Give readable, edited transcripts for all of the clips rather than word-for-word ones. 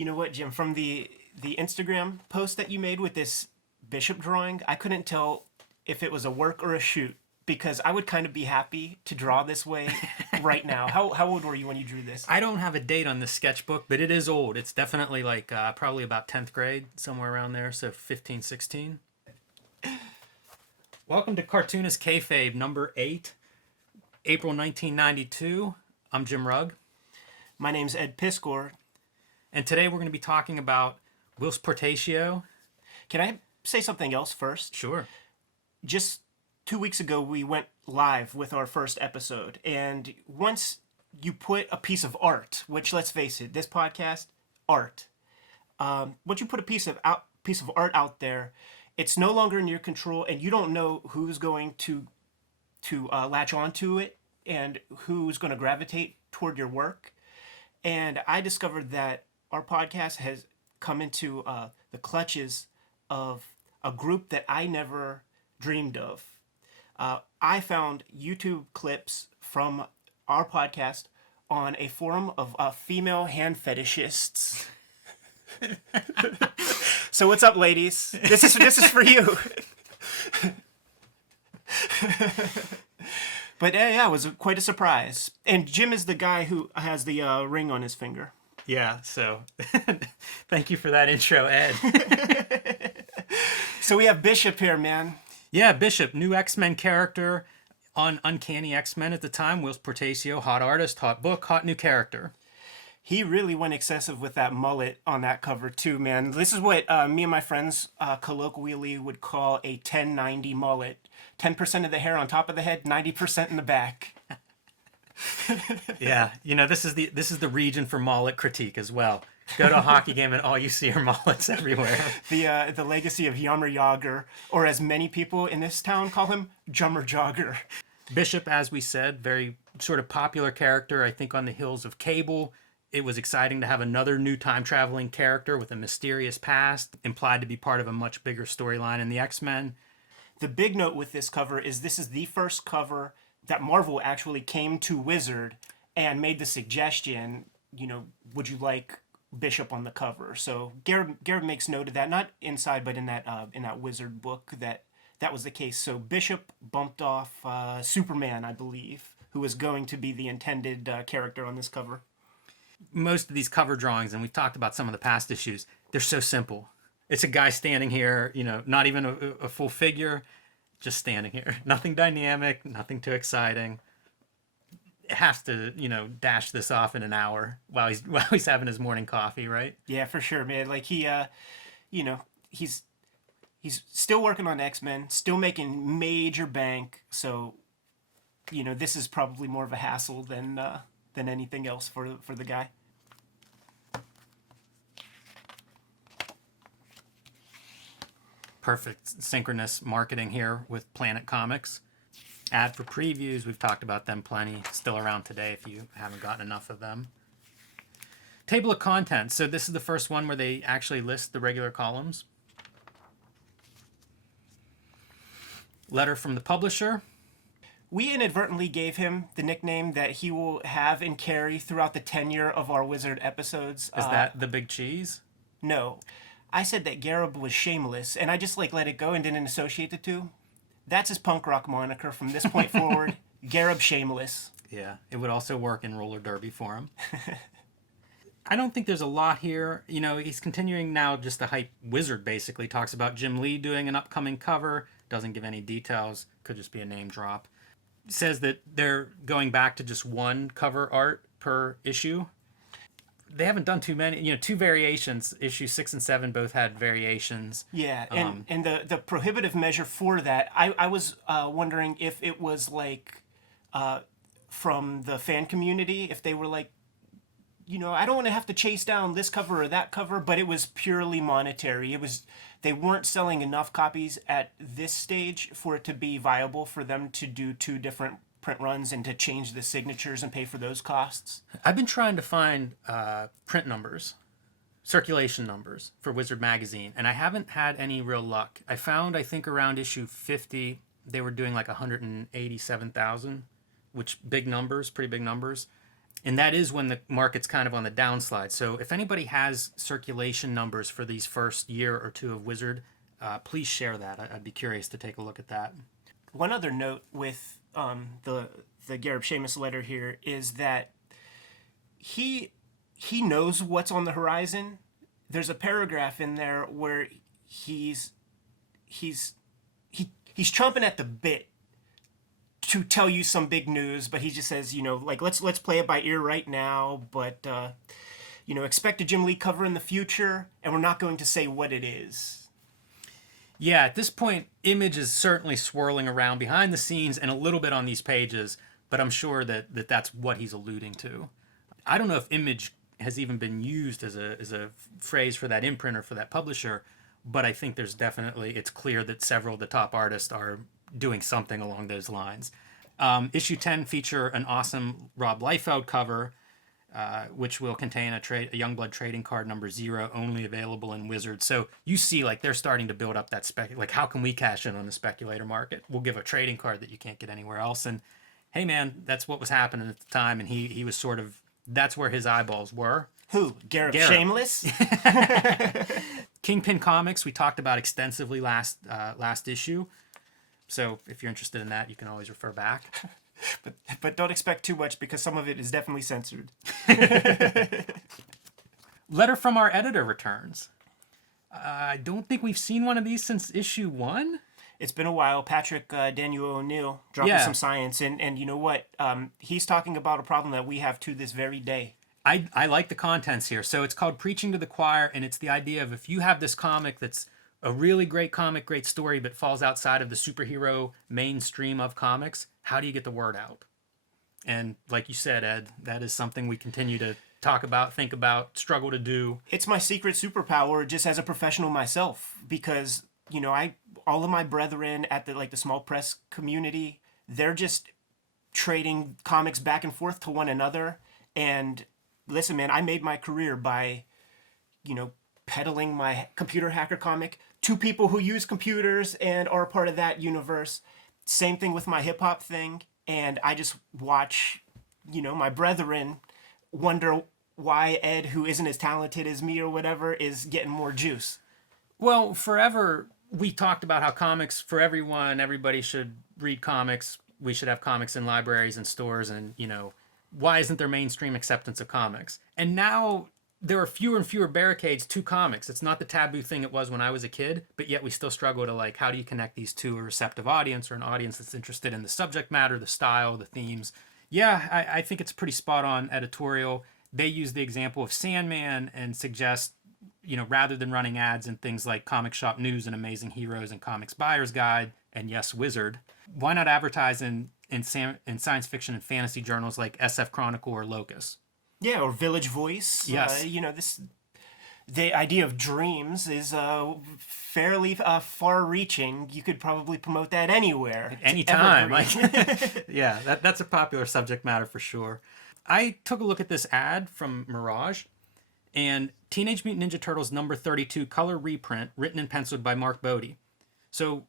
You know what, Jim? From the Instagram post that you made with this bishop drawing, I couldn't tell if it was a work or a shoot because I would kind of be happy to draw this way right now. How old were you when you drew this? I don't have a date on this sketchbook, but it is old. It's definitely like probably about 10th grade, somewhere around there, so 15, 16. Welcome to Cartoonist Kayfabe number 8, April 1992. I'm Jim Rugg. My name's Ed Piskor. And today we're going to be talking about Whilce Portacio. Can I say something else first? Sure. Just 2 weeks ago, we went live with our first episode. And once you put a piece of art, which, let's face it, this podcast, art. Once you put a piece of art out there, it's no longer in your control, and you don't know who's going to latch onto it and who's going to gravitate toward your work. And I discovered that our podcast has come into the clutches of a group that I never dreamed of. I found YouTube clips from our podcast on a forum of female hand fetishists. So what's up, ladies? This is for you. But yeah, it was quite a surprise. And Jim is the guy who has the ring on his finger. Yeah, so thank you for that intro, Ed. So we have Bishop here, man. Yeah, Bishop, new X-Men character on Uncanny X-Men at the time. Whilce Portacio, hot artist, hot book, hot new character. He really went excessive with that mullet on that cover too, man. This is what me and my friends colloquially would call a 10-90 mullet. 10% of the hair on top of the head, 90% in the back. Yeah, you know, this is the region for mullet critique as well. Go to a hockey game and all you see are mullets everywhere. The legacy of Yummer Yager, or as many people in this town call him, Jummer Jogger. Bishop, as we said, very sort of popular character, I think on the heels of Cable. It was exciting to have another new time-traveling character with a mysterious past, implied to be part of a much bigger storyline in the X-Men. The big note with this cover is this is the first cover that Marvel actually came to Wizard and made the suggestion, you know, would you like Bishop on the cover? So Garrett makes note of that, not inside, but in that Wizard book that was the case. So Bishop bumped off Superman, I believe, who was going to be the intended character on this cover. Most of these cover drawings, and we've talked about some of the past issues, they're so simple. It's a guy standing here, you know, not even a full figure, just standing here. Nothing dynamic, nothing too exciting. It has to, you know, dash this off in an hour while he's having his morning coffee, right? Yeah, for sure, man. Like he, you know, he's still working on X-Men, still making major bank. So, you know, this is probably more of a hassle than anything else for the guy. Perfect synchronous marketing here with Planet Comics. Ad for previews, we've talked about them plenty. Still around today if you haven't gotten enough of them. Table of contents. So this is the first one where they actually list the regular columns. Letter from the publisher. We inadvertently gave him the nickname that he will have and carry throughout the tenure of our Wizard episodes. Is that the Big Cheese? No. I said that Garib was shameless, and I just let it go and didn't associate the two. That's his punk rock moniker from this point forward. Garib Shameless. Yeah, it would also work in roller derby for him. I don't think there's a lot here. You know, he's continuing now just to hype Wizard, basically. Talks about Jim Lee doing an upcoming cover. Doesn't give any details. Could just be a name drop. Says that they're going back to just one cover art per issue. They haven't done too many, you know, 2 variations. Issue 6 and 7 both had variations. Yeah, and the prohibitive measure for that, I was wondering if it was from the fan community, if they were you know, I don't want to have to chase down this cover or that cover, but it was purely monetary. They weren't selling enough copies at this stage for it to be viable for them to do 2 different print runs and to change the signatures and pay for those costs. I've been trying to find print numbers, circulation numbers for Wizard Magazine, and I haven't had any real luck. I found, I think around issue 50, they were doing 187,000, which big numbers, pretty big numbers. And that is when the market's kind of on the downslide. So if anybody has circulation numbers for these first year or two of Wizard, please share that. I'd be curious to take a look at that. One other note with the Gareb Sheamus letter here is that he knows what's on the horizon. There's a paragraph in there where he's chomping at the bit to tell you some big news, but he just says, like, let's play it by ear right now, but expect a Jim Lee cover in the future, and we're not going to say what it is. Yeah, at this point, Image is certainly swirling around behind the scenes and a little bit on these pages, but I'm sure that that's what he's alluding to. I don't know if Image has even been used as a phrase for that imprint or for that publisher, but I think it's clear that several of the top artists are doing something along those lines. Issue 10 feature an awesome Rob Liefeld cover, which will contain a Youngblood trading card number 0, only available in Wizard. So you see, like, they're starting to build up that like, how can we cash in on the speculator market? We'll give a trading card that you can't get anywhere else. And hey, man, that's what was happening at the time, and he was sort of, that's where his eyeballs were. Who? Gareb Shameless? Kingpin Comics we talked about extensively last issue. So if you're interested in that, you can always refer back. But don't expect too much, because some of it is definitely censored. Letter from our editor returns. I don't think we've seen one of these since issue 1. It's been a while. Patrick Daniel O'Neill dropping some science. And you know what? He's talking about a problem that we have to this very day. I like the contents here. So it's called Preaching to the Choir, and it's the idea of if you have this comic that's a really great comic, great story, but falls outside of the superhero mainstream of comics, how do you get the word out? And like you said, Ed, that is something we continue to talk about, think about, struggle to do. It's my secret superpower just as a professional myself, because, all of my brethren at the small press community, they're just trading comics back and forth to one another. And listen, man, I made my career by, peddling my computer hacker comic to people who use computers and are a part of that universe. Same thing with my hip hop thing. And I just watch, my brethren wonder why Ed, who isn't as talented as me or whatever, is getting more juice. Well, forever we talked about how comics for everyone, everybody should read comics. We should have comics in libraries and stores, and, why isn't there mainstream acceptance of comics? And now there are fewer and fewer barricades to comics. It's not the taboo thing it was when I was a kid, but yet we still struggle to, how do you connect these to a receptive audience or an audience that's interested in the subject matter, the style, the themes? Yeah, I think it's pretty spot on editorial. They use the example of Sandman and suggest, rather than running ads in things like Comic Shop News and Amazing Heroes and Comics Buyer's Guide and Yes Wizard, why not advertise in science fiction and fantasy journals like SF Chronicle or Locus? Yeah, or Village Voice. Yes. The idea of dreams is fairly far-reaching. You could probably promote that anywhere. Anytime. Yeah, that's a popular subject matter for sure. I took a look at this ad from Mirage, and Teenage Mutant Ninja Turtles number 32 color reprint, written and penciled by Mark Bode. So,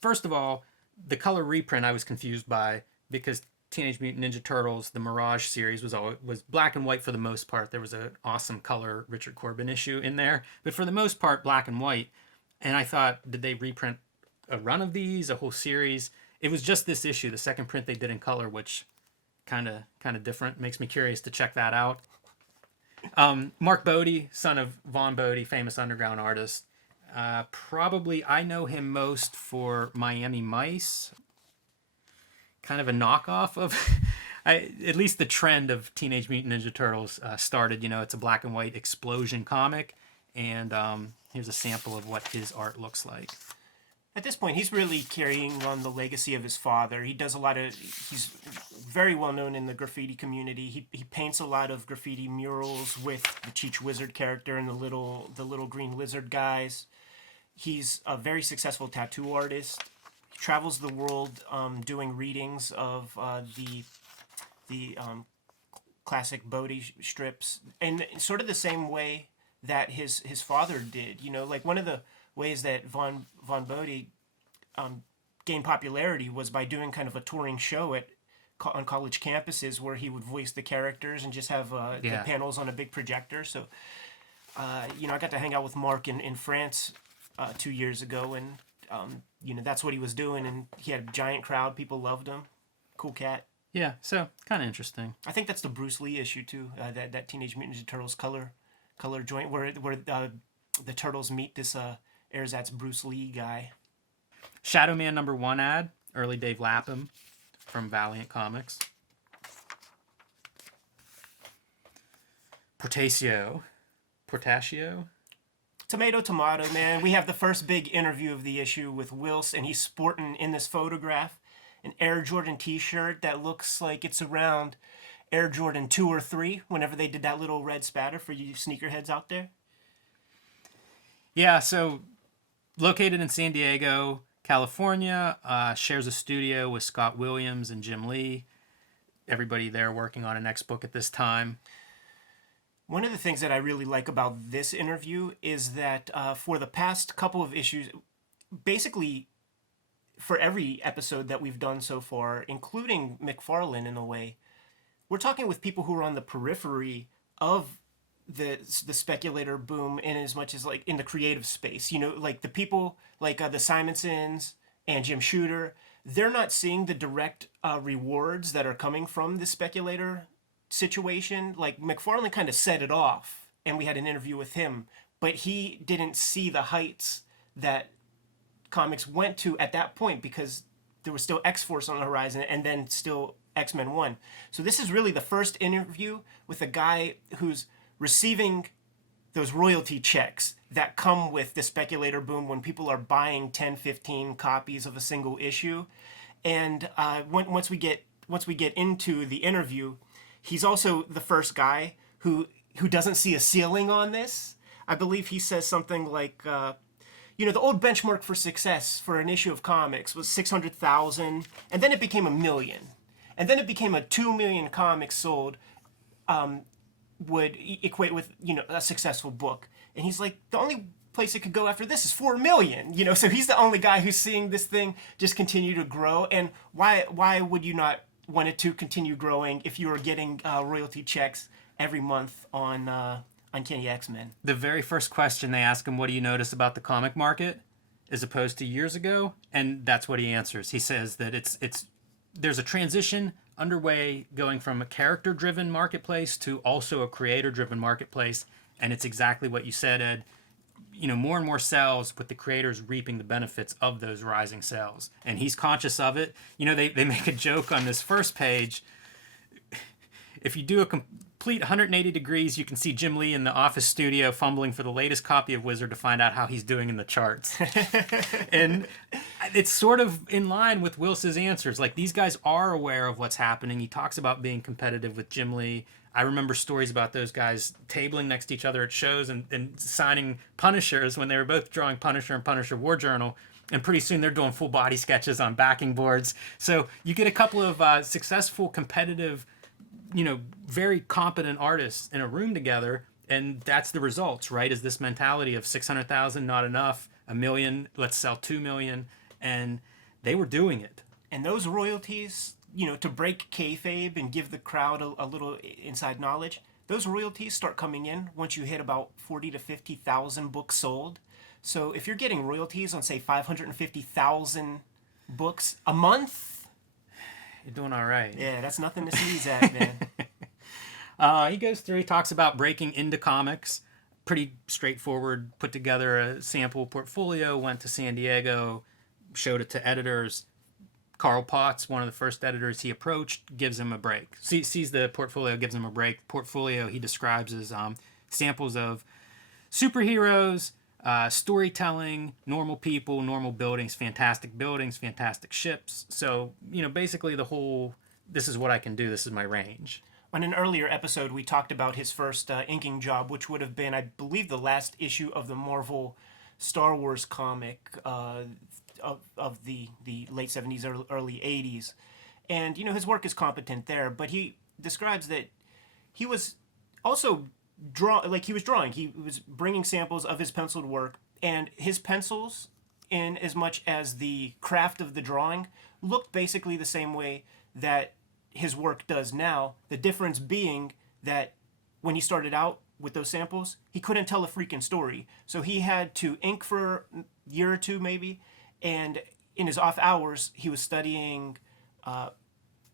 first of all, the color reprint I was confused by, because Teenage Mutant Ninja Turtles, the Mirage series, was black and white for the most part. There was an awesome color Richard Corbin issue in there, but for the most part, black and white. And I thought, did they reprint a run of these, a whole series? It was just this issue, the second print they did in color, which kind of different. Makes me curious to check that out. Mark Bode, son of Vaughn Bode, famous underground artist. Probably I know him most for Miami Mice. Kind of a knockoff of, at least the trend of Teenage Mutant Ninja Turtles started. It's a black and white explosion comic, and here's a sample of what his art looks like. At this point, he's really carrying on the legacy of his father. He's very well known in the graffiti community. He paints a lot of graffiti murals with the Cheech Wizard character and the little green lizard guys. He's a very successful tattoo artist. He travels the world doing readings of the classic Bode strips, and sort of the same way that his father did. One of the ways that Vaughn Bode gained popularity was by doing kind of a touring show at on college campuses where he would voice the characters and just have the panels on a big projector. So, I got to hang out with Mark in France 2 years ago, and that's what he was doing, and he had a giant crowd. People loved him. Cool cat. Yeah, so kind of interesting. I think that's the Bruce Lee issue too. That Teenage Mutant Ninja Turtles color joint where the turtles meet this ersatz Bruce Lee guy. Shadow Man #1 ad, early Dave Lapham from Valiant Comics. Portacio. Tomato, man. We have the first big interview of the issue with Whilce, and he's sporting in this photograph an Air Jordan t-shirt that looks like it's around Air Jordan 2 or 3, whenever they did that little red spatter for you sneakerheads out there. Yeah, so located in San Diego, California, shares a studio with Scott Williams and Jim Lee. Everybody there working on a next book at this time. One of the things that I really like about this interview is that for the past couple of issues, basically for every episode that we've done so far, including McFarlane in a way, we're talking with people who are on the periphery of the speculator boom in as much as like in the creative space. Like the people like the Simonsons and Jim Shooter, they're not seeing the direct rewards that are coming from the speculator situation. Like McFarlane kind of set it off, and we had an interview with him, but he didn't see the heights that comics went to at that point because there was still X-Force on the horizon and then still X-Men 1. So this is really the first interview with a guy who's receiving those royalty checks that come with the speculator boom when people are buying 10, 15 copies of a single issue. And once we get into the interview, he's also the first guy who doesn't see a ceiling on this. I believe he says something like, the old benchmark for success for an issue of comics was 600,000, and then it became 1 million. And then it became a 2 million comics sold would equate with, a successful book. And he's like, the only place it could go after this is 4 million. So he's the only guy who's seeing this thing just continue to grow. And why would you not want it to continue growing if you were getting royalty checks every month on Uncanny X-Men? The very first question they ask him, what do you notice about the comic market, as opposed to years ago? And that's what he answers. He says that there's a transition underway going from a character-driven marketplace to also a creator-driven marketplace. And it's exactly what you said, Ed. More and more sales with the creators reaping the benefits of those rising sales. And he's conscious of it. They make a joke on this first page. If you do a complete 180 degrees, you can see Jim Lee in the office studio fumbling for the latest copy of Wizard to find out how he's doing in the charts. And it's sort of in line with Whilce's answers. Like, these guys are aware of what's happening. He talks about being competitive with Jim Lee. I remember stories about those guys tabling next to each other at shows and signing Punishers when they were both drawing Punisher and Punisher War Journal. And pretty soon they're doing full body sketches on backing boards. So you get a couple of successful, competitive, very competent artists in a room together, and that's the results, right? Is this mentality of 600,000 not enough, 1 million, let's sell 2 million, and they were doing it. And those royalties, to break kayfabe and give the crowd a little inside knowledge, those royalties start coming in once you hit about 40 to 50,000 books sold. So if you're getting royalties on, say, 550,000 books a month, you're doing all right. Yeah, that's nothing to sneeze at, man. He goes through, he talks about breaking into comics. Pretty straightforward, put together a sample portfolio, went to San Diego, showed it to editors. Carl Potts, one of the first editors he approached, gives him a break. Sees the portfolio, gives him a break. Portfolio he describes as samples of superheroes, storytelling, normal people, normal buildings, fantastic ships. So, basically the whole, this is what I can do, this is my range. On an earlier episode, we talked about his first inking job, which would have been, I believe, the last issue of the Marvel Star Wars comic of the late 70s, early 80s. And, his work is competent there, but he describes that he was also he was drawing. He was bringing samples of his penciled work, and his pencils, in as much as the craft of the drawing, looked basically the same way that his work does now. The difference being that when he started out with those samples, he couldn't tell a freaking story. So he had to ink for a year or two maybe, and in his off hours, he was studying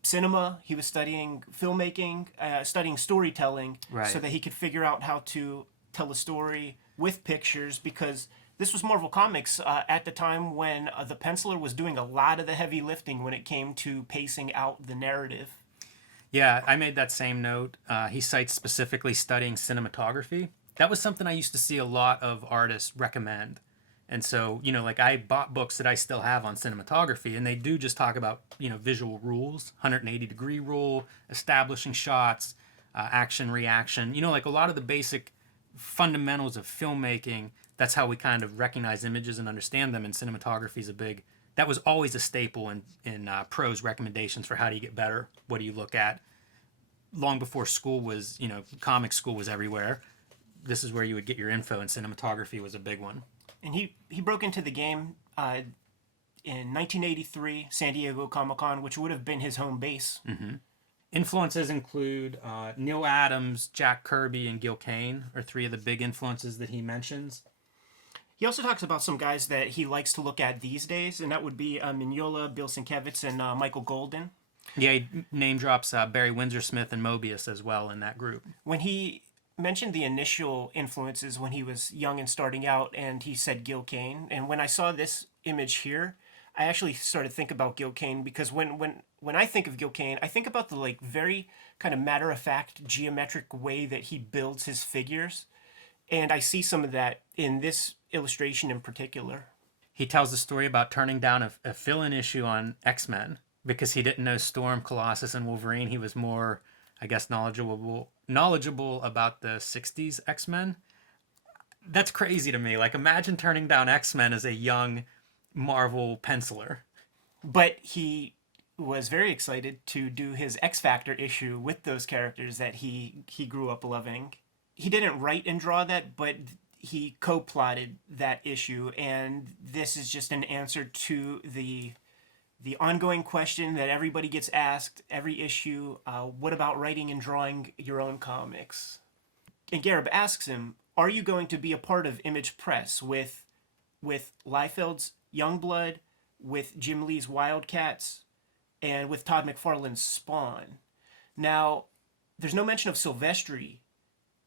cinema, he was studying filmmaking, studying storytelling, Right. so that he could figure out how to tell a story with pictures, because this was Marvel Comics at the time when the penciler was doing a lot of the heavy lifting when it came to pacing out the narrative. Yeah, I made that same note. He cites specifically studying cinematography. That was something I used to see a lot of artists recommend. And so, like I bought books that I still have on cinematography, and they do just talk about, visual rules, 180-degree rule, establishing shots, action, reaction, like a lot of the basic fundamentals of filmmaking. That's how we kind of recognize images and understand them. And cinematography is that was always a staple in pros recommendations for how do you get better? What do you look at? Long before school was, comic school was everywhere. This is where you would get your info, and cinematography was a big one. And he broke into the game in 1983, San Diego Comic-Con, which would have been his home base. Mm-hmm. Influences include Neil Adams, Jack Kirby, and Gil Kane are three of the big influences that he mentions. He also talks about some guys that he likes to look at these days, and that would be Mignola, Bill Sienkiewicz, and Michael Golden. Yeah, he name drops Barry Windsor-Smith and Mobius as well in that group. When he mentioned the initial influences when he was young and starting out, and he said Gil Kane, and when I saw this image here, I actually started to think about Gil Kane, because when I think of Gil Kane, I think about the very kind of matter-of-fact geometric way that he builds his figures, and I see some of that in this illustration in particular. He tells the story about turning down a fill-in issue on X-Men because he didn't know Storm, Colossus, and Wolverine. He was more, I guess, knowledgeable about the 60s X-Men. That's crazy to me. Imagine turning down X-Men as a young Marvel penciler. But he was very excited to do his X Factor issue with those characters that he grew up loving. He didn't write and draw that, but he co-plotted that issue, and this is just an answer to the ongoing question that everybody gets asked every issue, what about writing and drawing your own comics? And Gareb asks him, are you going to be a part of Image Press with Liefeld's Youngblood, with Jim Lee's Wildcats, and with Todd McFarlane's Spawn? Now, there's no mention of Silvestri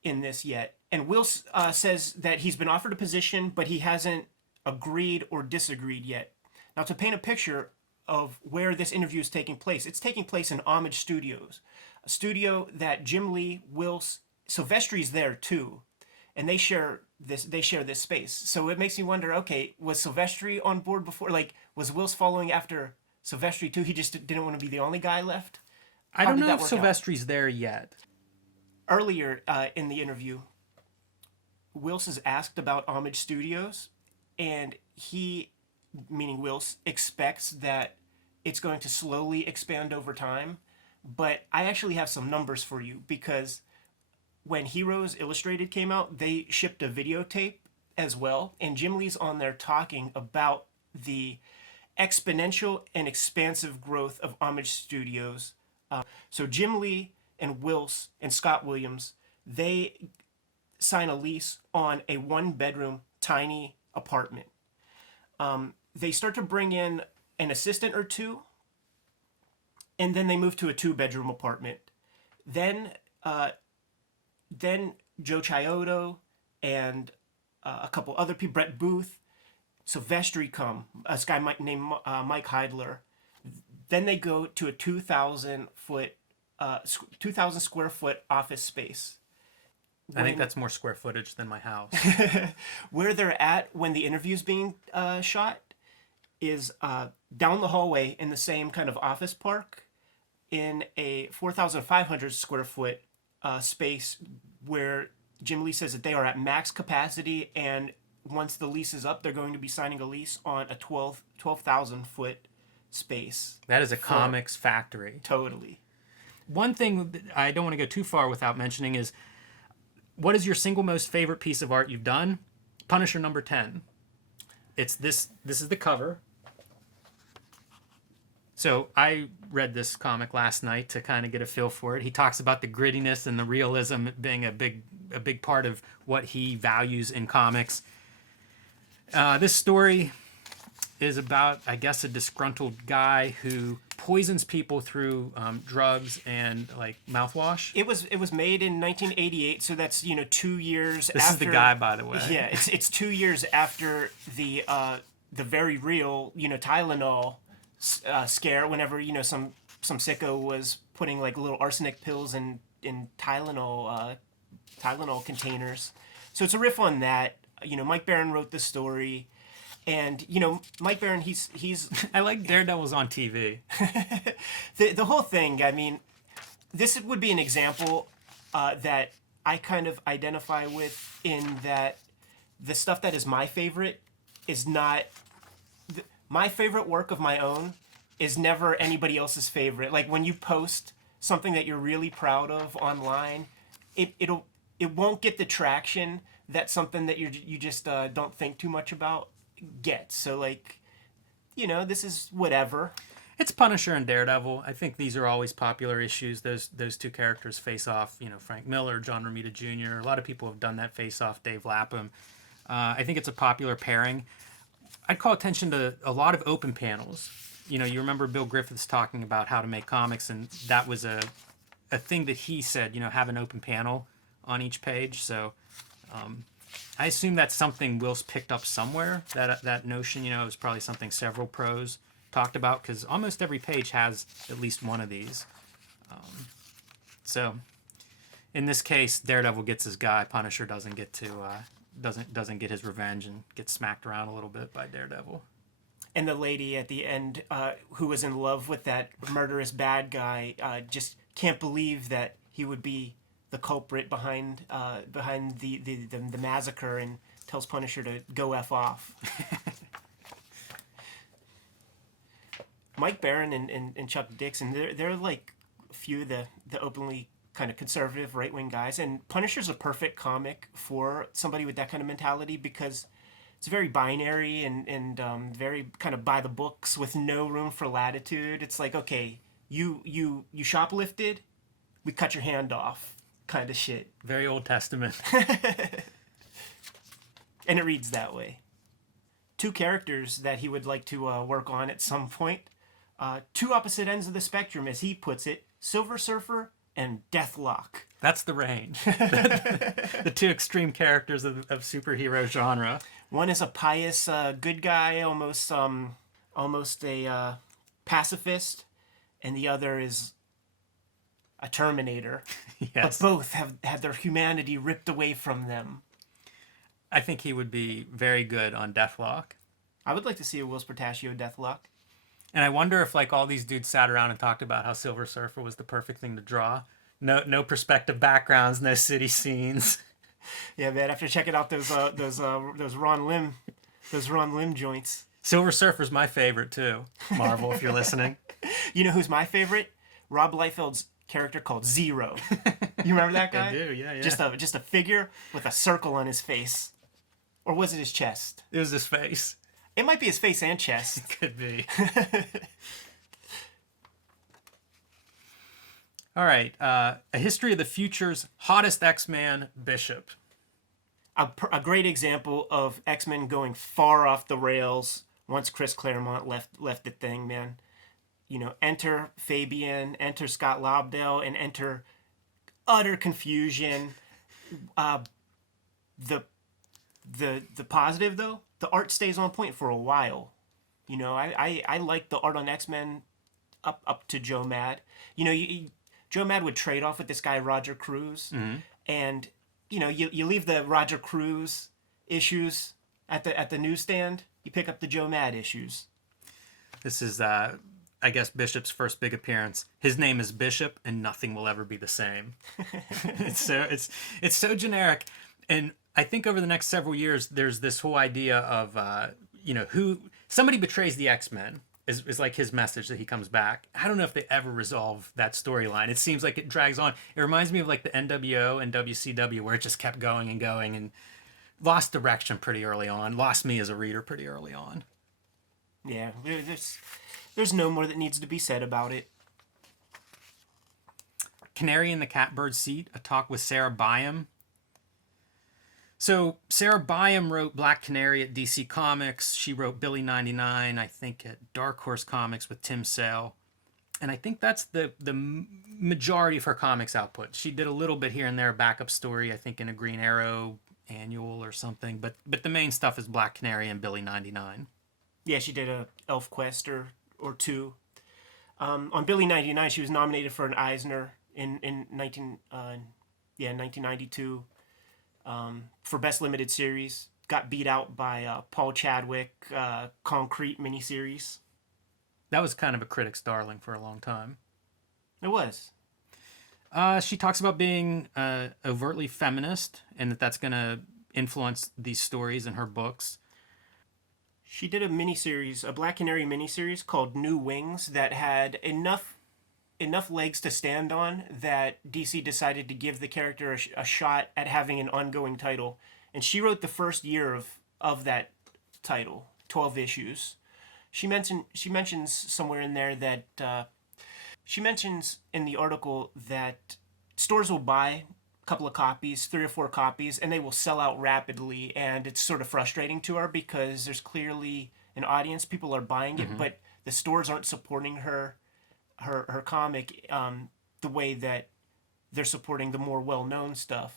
in this yet, and Whilce says that he's been offered a position, but he hasn't agreed or disagreed yet. Now, to paint a picture of where this interview is taking place, it's taking place in Homage Studios, a studio that Jim Lee, Whilce, Silvestri's there too, and they share this space. So it makes me wonder, okay, was Silvestri on board before? Was Whilce following after Silvestri too? He just didn't want to be the only guy left? I don't know if Silvestri's there yet. Earlier in the interview, Whilce is asked about Homage Studios, and he, meaning Whilce, expects that it's going to slowly expand over time. But I actually have some numbers for you, because when Heroes Illustrated came out, they shipped a videotape as well, and Jim Lee's on there talking about the exponential and expansive growth of Homage Studios. So Jim Lee and Whilce and Scott Williams, they sign a lease on a one-bedroom tiny apartment. They start to bring in an assistant or two, and then they move to a two-bedroom apartment. Then Joe Chiodo and a couple other people, Brett Booth, Silvestri come, this guy named Mike Heidler. Then they go to a 2,000 square foot office space. I think that's more square footage than my house. Where they're at when the interview's being shot is down the hallway in the same kind of office park in a 4,500 square foot space where Jim Lee says that they are at max capacity, and once the lease is up, they're going to be signing a lease on a 12,000 foot space. That is a comics factory. Totally. One thing that I don't want to go too far without mentioning is, what is your single most favorite piece of art you've done? Punisher number 10. It's this. This is the cover. So I read this comic last night to kind of get a feel for it. He talks about the grittiness and the realism being a big part of what he values in comics. This story is about, I guess, a disgruntled guy who poisons people through drugs and like mouthwash. It was made in 1988, so that's 2 years. This after, is the guy, by the way. Yeah, it's 2 years after the very real Tylenol scare. Whenever some sicko was putting like little arsenic pills in Tylenol containers. So it's a riff on that. Mike Baron wrote the story. And Mike Baron, he's I like Daredevil's on TV. the whole thing. I mean, this would be an example that I kind of identify with, in that the stuff that is my favorite is not my favorite work of my own is never anybody else's favorite. Like when you post something that you're really proud of online, it won't get the traction that something that you just don't think too much about gets. So like, this is whatever. It's Punisher and Daredevil. I think these are always popular issues. Those two characters face off. Frank Miller, John Romita Jr. A lot of people have done that face off. Dave Lapham. I think it's a popular pairing. I'd call attention to a lot of open panels. You remember Bill Griffiths talking about how to make comics, and that was a thing that he said. Have an open panel on each page. So. I assume that's something Whilce picked up somewhere. That notion, it was probably something several pros talked about, because almost every page has at least one of these. So, in this case, Daredevil gets his guy. Punisher doesn't get to doesn't get his revenge and gets smacked around a little bit by Daredevil. And the lady at the end, who was in love with that murderous bad guy, just can't believe that he would be the culprit behind the massacre, and tells Punisher to go F off. Mike Baron and Chuck Dixon, they're like a few of the openly kind of conservative right-wing guys, and Punisher's a perfect comic for somebody with that kind of mentality, because it's very binary and very kind of by the books with no room for latitude. It's like, okay, you shoplifted, we cut your hand off. Kind of shit. Very Old Testament. And it reads that way. Two characters that he would like to work on at some point. Two opposite ends of the spectrum, as he puts it. Silver Surfer and Deathlock. That's the range. The two extreme characters of superhero genre. One is a pious good guy, almost a pacifist. And the other is a Terminator. Yes. But both have had their humanity ripped away from them. I think he would be very good on Deathlock. I would like to see a Whilce Portacio Deathlock. And I wonder if like all these dudes sat around and talked about how Silver Surfer was the perfect thing to draw. No perspective backgrounds, no city scenes. Yeah, man. After checking out those Ron Lim joints. Silver Surfer's my favorite too. Marvel, if you're listening. You know who's my favorite? Rob Liefeld's character called Zero. You remember that guy? I do, yeah. Just a figure with a circle on his face. Or was it his chest? It was his face. It might be his face and chest. It could be. All right. A History of the Future's hottest X-Man, Bishop. A great example of X-Men going far off the rails once Chris Claremont left the thing, man. Enter Fabian, enter Scott Lobdell, and enter utter confusion. The positive, though, the art stays on point for a while. I like the art on X-Men up to Joe Mad. Joe Mad would trade off with this guy Roger Cruz, and you leave the Roger Cruz issues at the newsstand. You pick up the Joe Mad issues. This is I guess Bishop's first big appearance. His name is Bishop, and nothing will ever be the same. It's so generic, and I think over the next several years, there's this whole idea of who somebody betrays the X-Men is like his message that he comes back. I don't know if they ever resolve that storyline. It seems like it drags on. It reminds me of like the NWO and WCW, where it just kept going and going and lost direction pretty early on. Lost me as a reader pretty early on. Yeah, there's no more that needs to be said about it. Canary in the Catbird Seat, a talk with Sarah Byam. So Sarah Byam wrote Black Canary at DC Comics. She wrote Billi 99, I think, at Dark Horse Comics with Tim Sale. And I think that's the majority of her comics output. She did a little bit here and there, backup story, I think in a Green Arrow annual or something. But the main stuff is Black Canary and Billi 99. Yeah, she did a Elf Quest or two. On Billi 99, she was nominated for an Eisner in 1992 for Best Limited Series. Got beat out by Paul Chadwick, Concrete miniseries. That was kind of a critic's darling for a long time. It was. She talks about being overtly feminist and that's going to influence these stories in her books. She did a miniseries, a Black Canary miniseries called New Wings that had enough legs to stand on that DC decided to give the character a shot at having an ongoing title. And she wrote the first year of that title, 12 issues. She mentions somewhere in there that she mentions in the article that stores will buy a couple of copies, 3 or 4 copies, and they will sell out rapidly. And it's sort of frustrating to her because there's clearly an audience, people are buying it, but the stores aren't supporting her comic the way that they're supporting the more well-known stuff.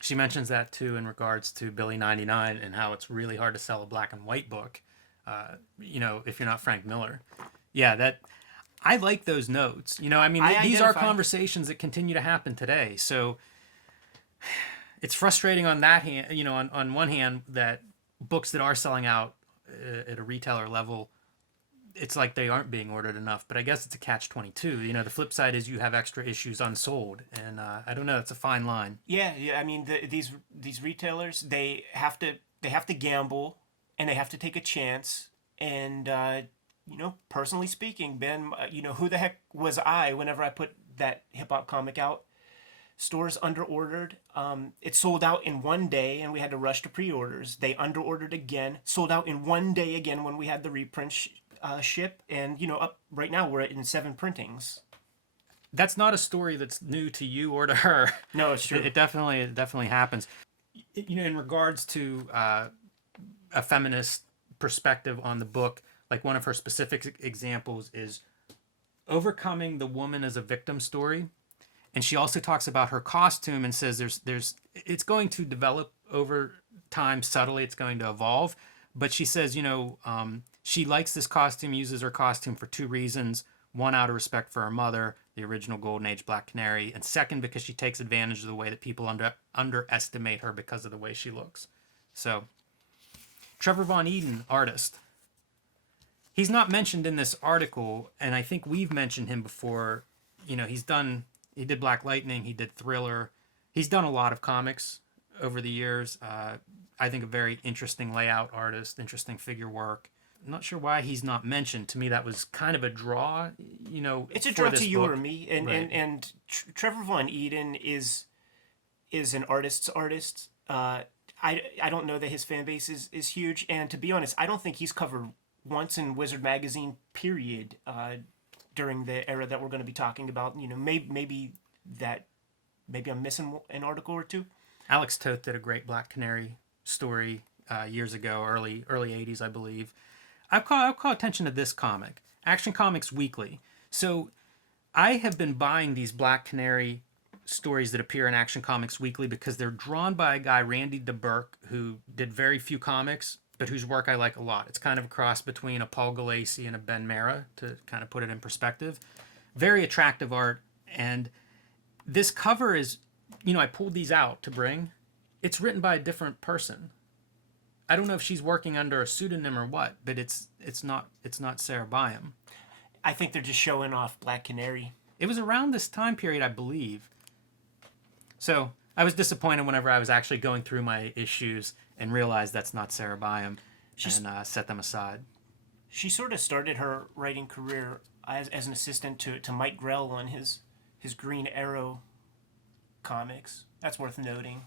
She mentions that too in regards to Billi 99 and how it's really hard to sell a black and white book. If you're not Frank Miller. Yeah, I like those notes. These are conversations that continue to happen today. So it's frustrating on that hand, on one hand, that books that are selling out at a retailer level, it's like they aren't being ordered enough. But I guess it's a catch-22. The flip side is you have extra issues unsold. And I don't know, it's a fine line. Yeah. I mean, these retailers, they have to gamble. And they have to take a chance. And, personally speaking, Ben, who the heck was I whenever I put that hip-hop comic out? Stores underordered. It sold out in one day, and we had to rush to pre-orders. They underordered again. Sold out in one day again when we had the reprint ship. And, up right now we're in 7 printings. That's not a story that's new to you or to her. No, it's true. It definitely happens. In regards to... a feminist perspective on the book, like one of her specific examples is overcoming the woman as a victim story. And she also talks about her costume and says it's going to develop over time subtly, it's going to evolve. But she says, she likes this costume, uses her costume for 2 reasons. One, out of respect for her mother, the original Golden Age Black Canary. And second, because she takes advantage of the way that people underestimate her because of the way she looks. So... Trevor Von Eden, artist. He's not mentioned in this article, and I think we've mentioned him before. He did Black Lightning, he did Thriller. He's done a lot of comics over the years. I think a very interesting layout artist, interesting figure work. I'm not sure why he's not mentioned. To me, that was kind of a draw, It's a draw to you book. or me, and Trevor Von Eden is an artist's artist. I don't know that his fan base is huge, and to be honest, I don't think he's covered once in Wizard Magazine, period, during the era that we're going to be talking about. Maybe I'm missing an article or two. Alex Toth did a great Black Canary story years ago, early 80s, I believe. I'll call attention to this comic, Action Comics Weekly. So I have been buying these Black Canary stories that appear in Action Comics Weekly because they're drawn by a guy, Randy DeBurke, who did very few comics, but whose work I like a lot. It's kind of a cross between a Paul Galassi and a Ben Mara, to kind of put it in perspective. Very attractive art, and this cover is, I pulled these out to bring. It's written by a different person. I don't know if she's working under a pseudonym or what, but it's not Sarah Byam. I think they're just showing off Black Canary. It was around this time period, I believe. So I was disappointed whenever I was actually going through my issues and realized that's not Sarah Byam and set them aside. She sort of started her writing career as an assistant to Mike Grell on his Green Arrow comics. That's worth noting.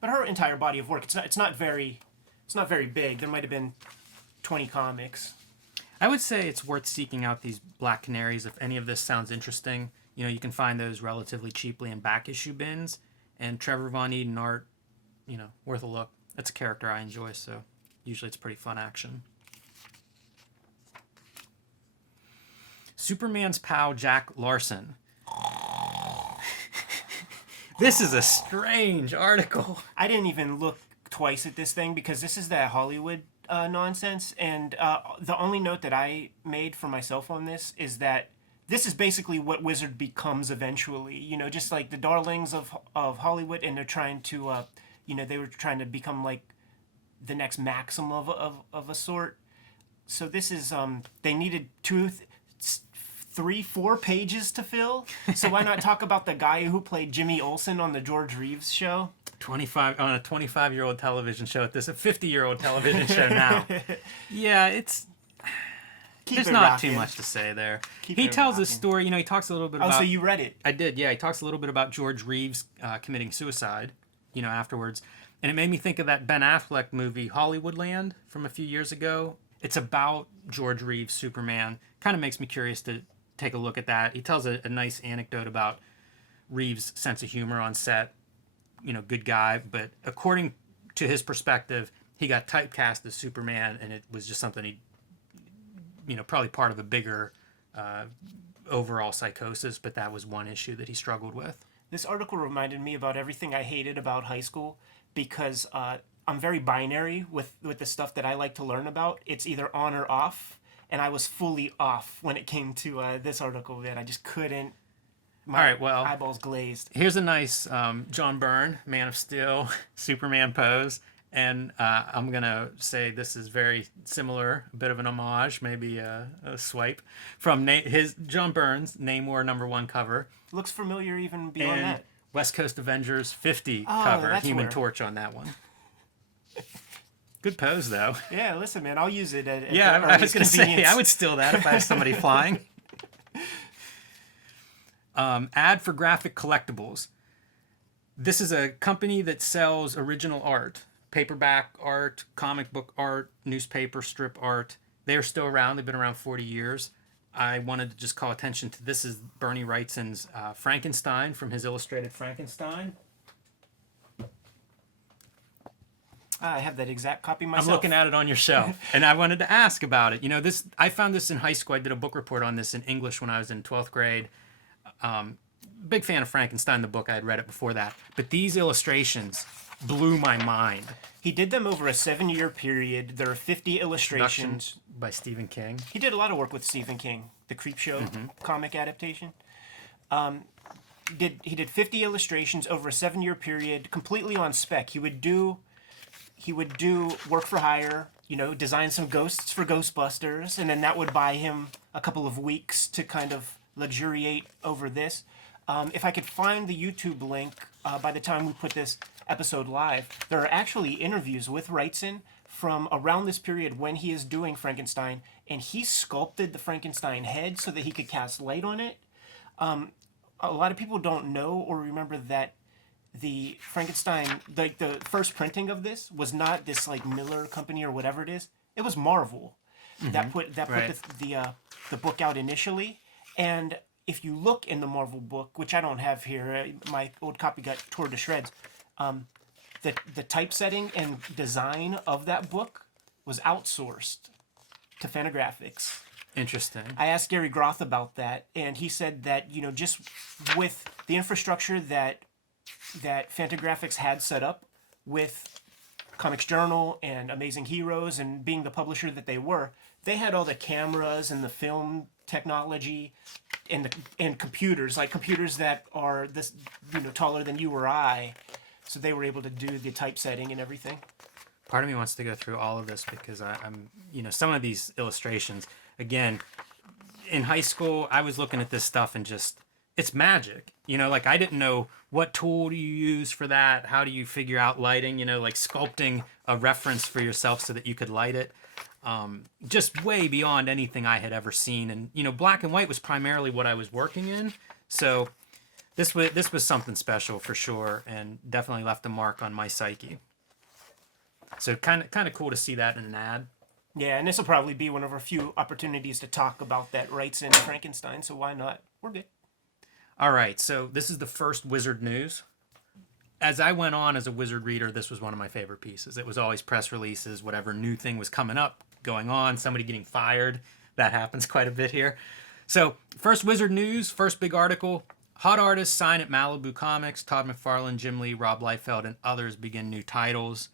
But her entire body of work, it's not very It's not very big. There might have been 20 comics. I would say it's worth seeking out these Black Canaries if any of this sounds interesting. You know, you can find those relatively cheaply in back issue bins. And Trevor Von Eden art, you know, worth a look. That's a character I enjoy, so usually it's pretty fun action. Superman's pal Jack Larson. This is a strange article. I didn't even look twice at this thing because this is that Hollywood nonsense. And the only note that I made for myself on this is that this is basically what Wizard becomes eventually. You know, just like the darlings of Hollywood, and they're trying to, you know, they were trying to become like the next Maxim of a sort. So this is, they needed 3, 4 pages to fill. So why not talk about the guy who played Jimmy Olsen on the George Reeves show? 25 on a 25-year-old television show. This a 50-year-old television show now. Yeah, it's there's not too much to say there. He tells a story. You know, he talks a little bit about. Oh, so you read it? I did. Yeah, he talks a little bit about George Reeves committing suicide. You know, afterwards, and it made me think of that Ben Affleck movie Hollywoodland from a few years ago. It's about George Reeves' Superman. Kind of makes me curious to take a look at that. He tells a nice anecdote about Reeves' sense of humor on set. You know, good guy, but according to his perspective, he got typecast as Superman, and it was just something he, you know, probably part of a bigger overall psychosis, but that was one issue that he struggled with. This article reminded me about everything I hated about high school because I'm very binary with the stuff that I like to learn about. It's either on or off, and I was fully off when it came to this article that I just couldn't. My All right, well, eyeballs glazed. Here's a nice John Byrne, Man of Steel, Superman pose. And I'm going to say this is very similar, a bit of an homage, maybe a swipe, from his John Byrne's Namor #1 cover. Looks familiar even beyond and that. West Coast Avengers 50 cover, Human where. Torch on that one. Good pose, though. Yeah, listen, man, I'll use it at yeah, the I was going to say, convenience. I would steal that if I had somebody flying. Ad for Graphic Collectibles. This is a company that sells original art, paperback art, comic book art, newspaper strip art. They're still around. They've been around 40 years. I wanted to just call attention to this is Bernie Wrightson's Frankenstein from his illustrated Frankenstein. I have that exact copy myself. I'm looking at it on your shelf, and I wanted to ask about it. You know, this I found this in high school. I did a book report on this in English when I was in 12th grade. Big fan of Frankenstein, the book. I had read it before that. But these illustrations blew my mind. He did them over a 7-year period. There are 50 illustrations. By Stephen King. He did a lot of work with Stephen King, the Creepshow comic adaptation. He did 50 illustrations over a 7-year period, completely on spec. He would do work for hire, you know, design some ghosts for Ghostbusters, and then that would buy him a couple of weeks to kind of luxuriate over this. If I could find the YouTube link by the time we put this episode live, there are actually interviews with Wrightson from around this period when he is doing Frankenstein, and he sculpted the Frankenstein head so that he could cast light on it. A lot of people don't know or remember that the Frankenstein, like the first printing of this, was not this like Miller company or whatever it is. It was Marvel that put the book out initially. And if you look in the Marvel book, which I don't have here, my old copy got torn to shreds. The typesetting and design of that book was outsourced to Fantagraphics. Interesting. I asked Gary Groth about that, and he said that, you know, just with the infrastructure that Fantagraphics had set up with Comics Journal and Amazing Heroes and being the publisher that they were, they had all the cameras and the film technology and computers, like computers that are this, you know, taller than you or I. So they were able to do the typesetting and everything. Part of me wants to go through all of this because I'm, you know, some of these illustrations, again, in high school, I was looking at this stuff and just, it's magic. You know, like I didn't know what tool do you use for that? How do you figure out lighting? You know, like sculpting a reference for yourself so that you could light it. Just way beyond anything I had ever seen. And, you know, black and white was primarily what I was working in. So this was something special for sure and definitely left a mark on my psyche. So kind of cool to see that in an ad. Yeah, and this will probably be one of our few opportunities to talk about that Wrightson Frankenstein, so why not? We're good. All right, so this is the first Wizard news. As I went on as a Wizard reader, this was one of my favorite pieces. It was always press releases, whatever new thing was coming up, going on, somebody getting fired. That happens quite a bit here. So, first Wizard news, first big article. Hot artists sign at Malibu Comics. Todd McFarlane, Jim Lee, Rob Liefeld, and others begin new titles.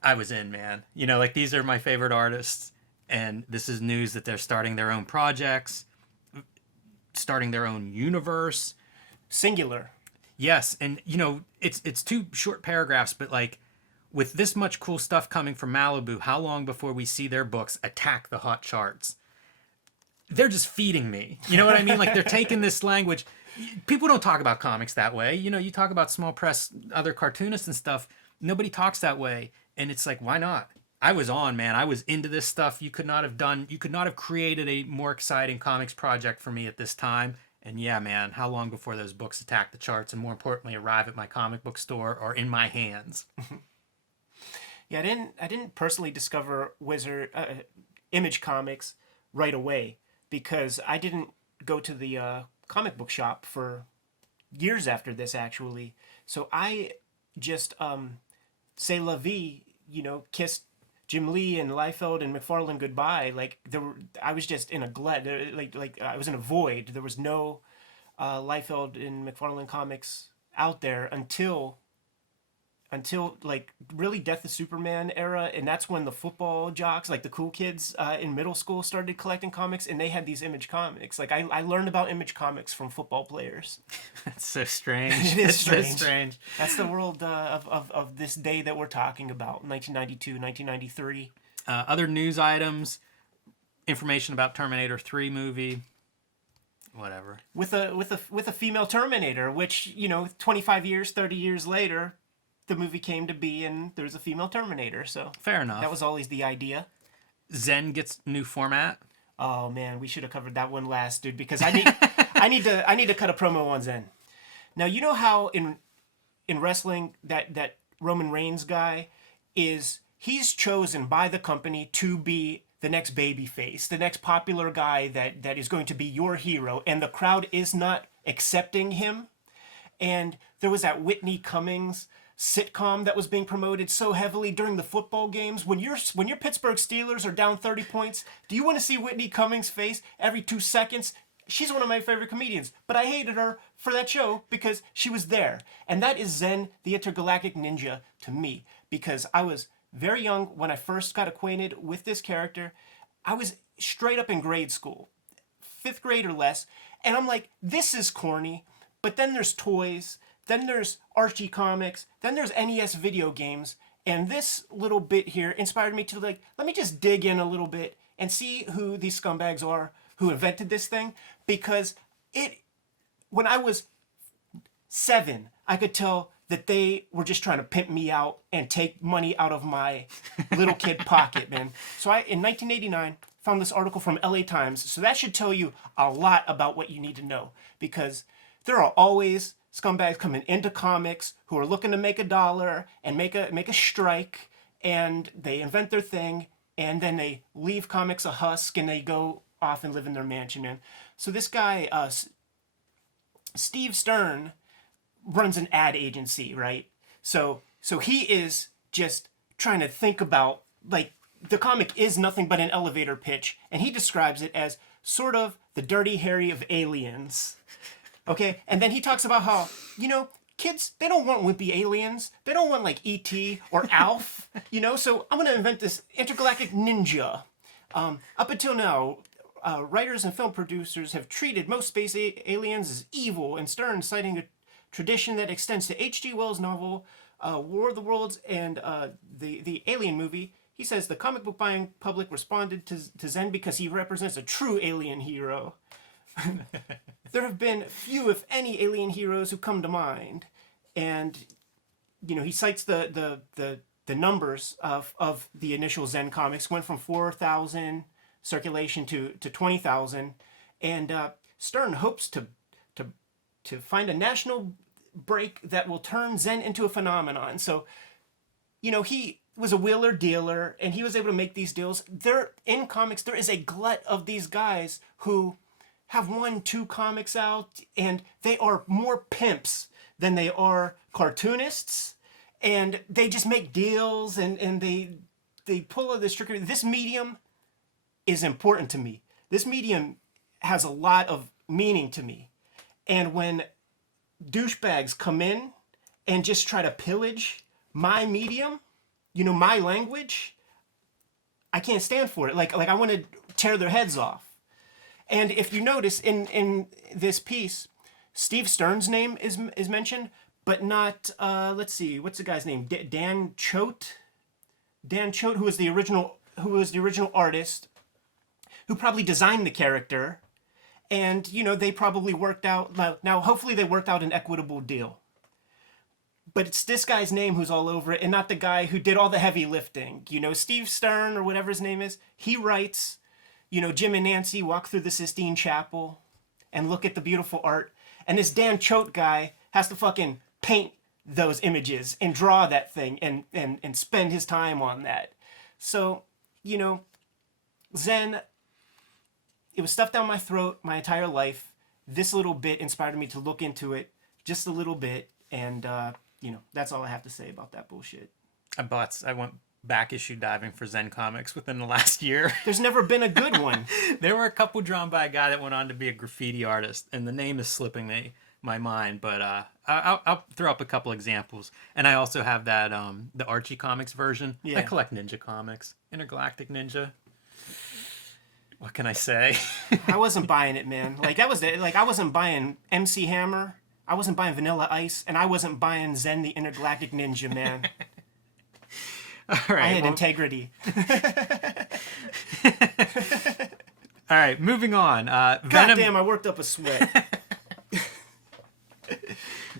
I was in, man. You know, like, these are my favorite artists, and this is news that they're starting their own projects, starting their own universe. Singular. Yes, and, you know, it's two short paragraphs, but, like, with this much cool stuff coming from Malibu, how long before we see their books attack the hot charts? They're just feeding me. You know what I mean? Like, they're taking this language. People don't talk about comics that way. You know, you talk about small press, other cartoonists and stuff. Nobody talks that way. And it's like, why not? I was on, man. I was into this stuff. You could not have created a more exciting comics project for me at this time. And yeah, man, how long before those books attack the charts and more importantly arrive at my comic book store or in my hands? Yeah, I didn't personally discover Image Comics right away because I didn't go to the comic book shop for years after this, actually. So I just say la vie, you know, kissed Jim Lee and Liefeld and McFarlane goodbye. Like I was just in a glut, like I was in a void. There was no Liefeld and McFarlane comics out there until like really Death of Superman era, and that's when the football jocks, like the cool kids in middle school, started collecting comics, and they had these Image Comics. Like I learned about Image Comics from football players. That's so strange. It is strange. So strange. That's the world of this day that we're talking about, 1992, 1993. Other news items, information about Terminator 3 movie, whatever. With a female Terminator, which, you know, 25 years, 30 years later, the movie came to be, and there's a female Terminator. So fair enough. That was always the idea. Zen gets new format. Oh man, we should have covered that one last, dude, because I need to cut a promo on Zen. Now, you know how in wrestling that Roman Reigns guy he's chosen by the company to be the next babyface, the next popular guy that is going to be your hero, and the crowd is not accepting him. And there was that Whitney Cummings sitcom that was being promoted so heavily during the football games. When your Pittsburgh Steelers are down 30 points, do you want to see Whitney Cummings' face every 2 seconds? She's one of my favorite comedians, but I hated her for that show because she was there. And that is Zen the Intergalactic Ninja to me, because I was very young when I first got acquainted with this character. I was straight up in grade school, 5th grade or less, and I'm like, this is corny, but then there's toys, then there's Archie comics, then there's NES video games, and this little bit here inspired me to, like, let me just dig in a little bit and see who these scumbags are who invented this thing, because when I was 7, I could tell that they were just trying to pimp me out and take money out of my little kid pocket, man. So in 1989, found this article from LA Times, so that should tell you a lot about what you need to know, because there are always scumbags coming into comics who are looking to make $1 and make a strike, and they invent their thing, and then they leave comics a husk and they go off and live in their mansion, man. So this guy, Steve Stern, runs an ad agency, right? So he is just trying to think about, like, the comic is nothing but an elevator pitch, and he describes it as sort of the Dirty Harry of aliens. Okay, and then he talks about how, you know, kids, they don't want wimpy aliens. They don't want, like, E.T. or Alf, you know? So I'm going to invent this intergalactic ninja. Up until now, writers and film producers have treated most space aliens as evil, and Stern, citing a tradition that extends to H.G. Wells' novel War of the Worlds and the Alien movie, he says the comic book buying public responded to Zen because he represents a true alien hero. There have been few, if any, alien heroes who come to mind, and, you know, he cites the numbers of the initial Zen comics went from 4,000 circulation to 20,000, and Stern hopes to find a national break that will turn Zen into a phenomenon. So, you know, he was a wheeler dealer, and he was able to make these deals. There, in comics, there is a glut of these guys who have 1-2 comics out, and they are more pimps than they are cartoonists, and they just make deals, and they pull out this trickery. This medium is important to me. This medium has a lot of meaning to me. And when douchebags come in and just try to pillage my medium, my language, I can't stand for it. Like I want to tear their heads off. And if you notice in this piece, Steve Stern's name is mentioned, but not, let's see, what's the guy's name? Dan Choate? Dan Choate, who was the original artist, who probably designed the character. And, they probably worked out, now hopefully they worked out an equitable deal. But it's this guy's name who's all over it, and not the guy who did all the heavy lifting. Steve Stern, or whatever his name is, he writes, Jim and Nancy walk through the Sistine Chapel and look at the beautiful art. And this Dan Choate guy has to fucking paint those images and draw that thing and spend his time on that. So, Zen, it was stuffed down my throat my entire life. This little bit inspired me to look into it just a little bit, and that's all I have to say about that bullshit. I went back issue diving for Zen comics within the last year. There's never been a good one. There were a couple drawn by a guy that went on to be a graffiti artist, and the name is slipping my mind, but I'll throw up a couple examples. And I also have that the Archie Comics version. Yeah. I collect Ninja comics. Intergalactic Ninja. What can I say? I wasn't buying it, man. I wasn't buying MC Hammer. I wasn't buying Vanilla Ice, and I wasn't buying Zen the Intergalactic Ninja, man. All right. I had integrity. All right, moving on. God damn, I worked up a sweat.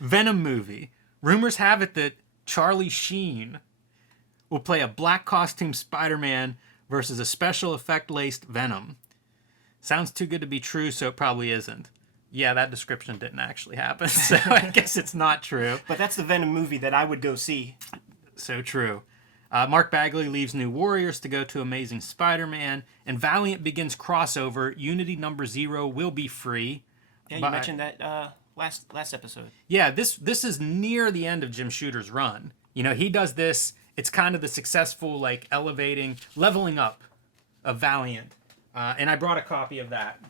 Venom movie. Rumors have it that Charlie Sheen will play a black costume Spider-Man versus a special effect laced Venom. Sounds too good to be true, so it probably isn't. Yeah, that description didn't actually happen, so I guess it's not true. But that's the Venom movie that I would go see. So true. Mark Bagley leaves New Warriors to go to Amazing Spider-Man, and Valiant begins crossover. Unity number 0 will be free. Yeah, you mentioned that last episode. Yeah, this is near the end of Jim Shooter's run. He does this. It's kind of the successful, leveling up of Valiant. And I brought a copy of that.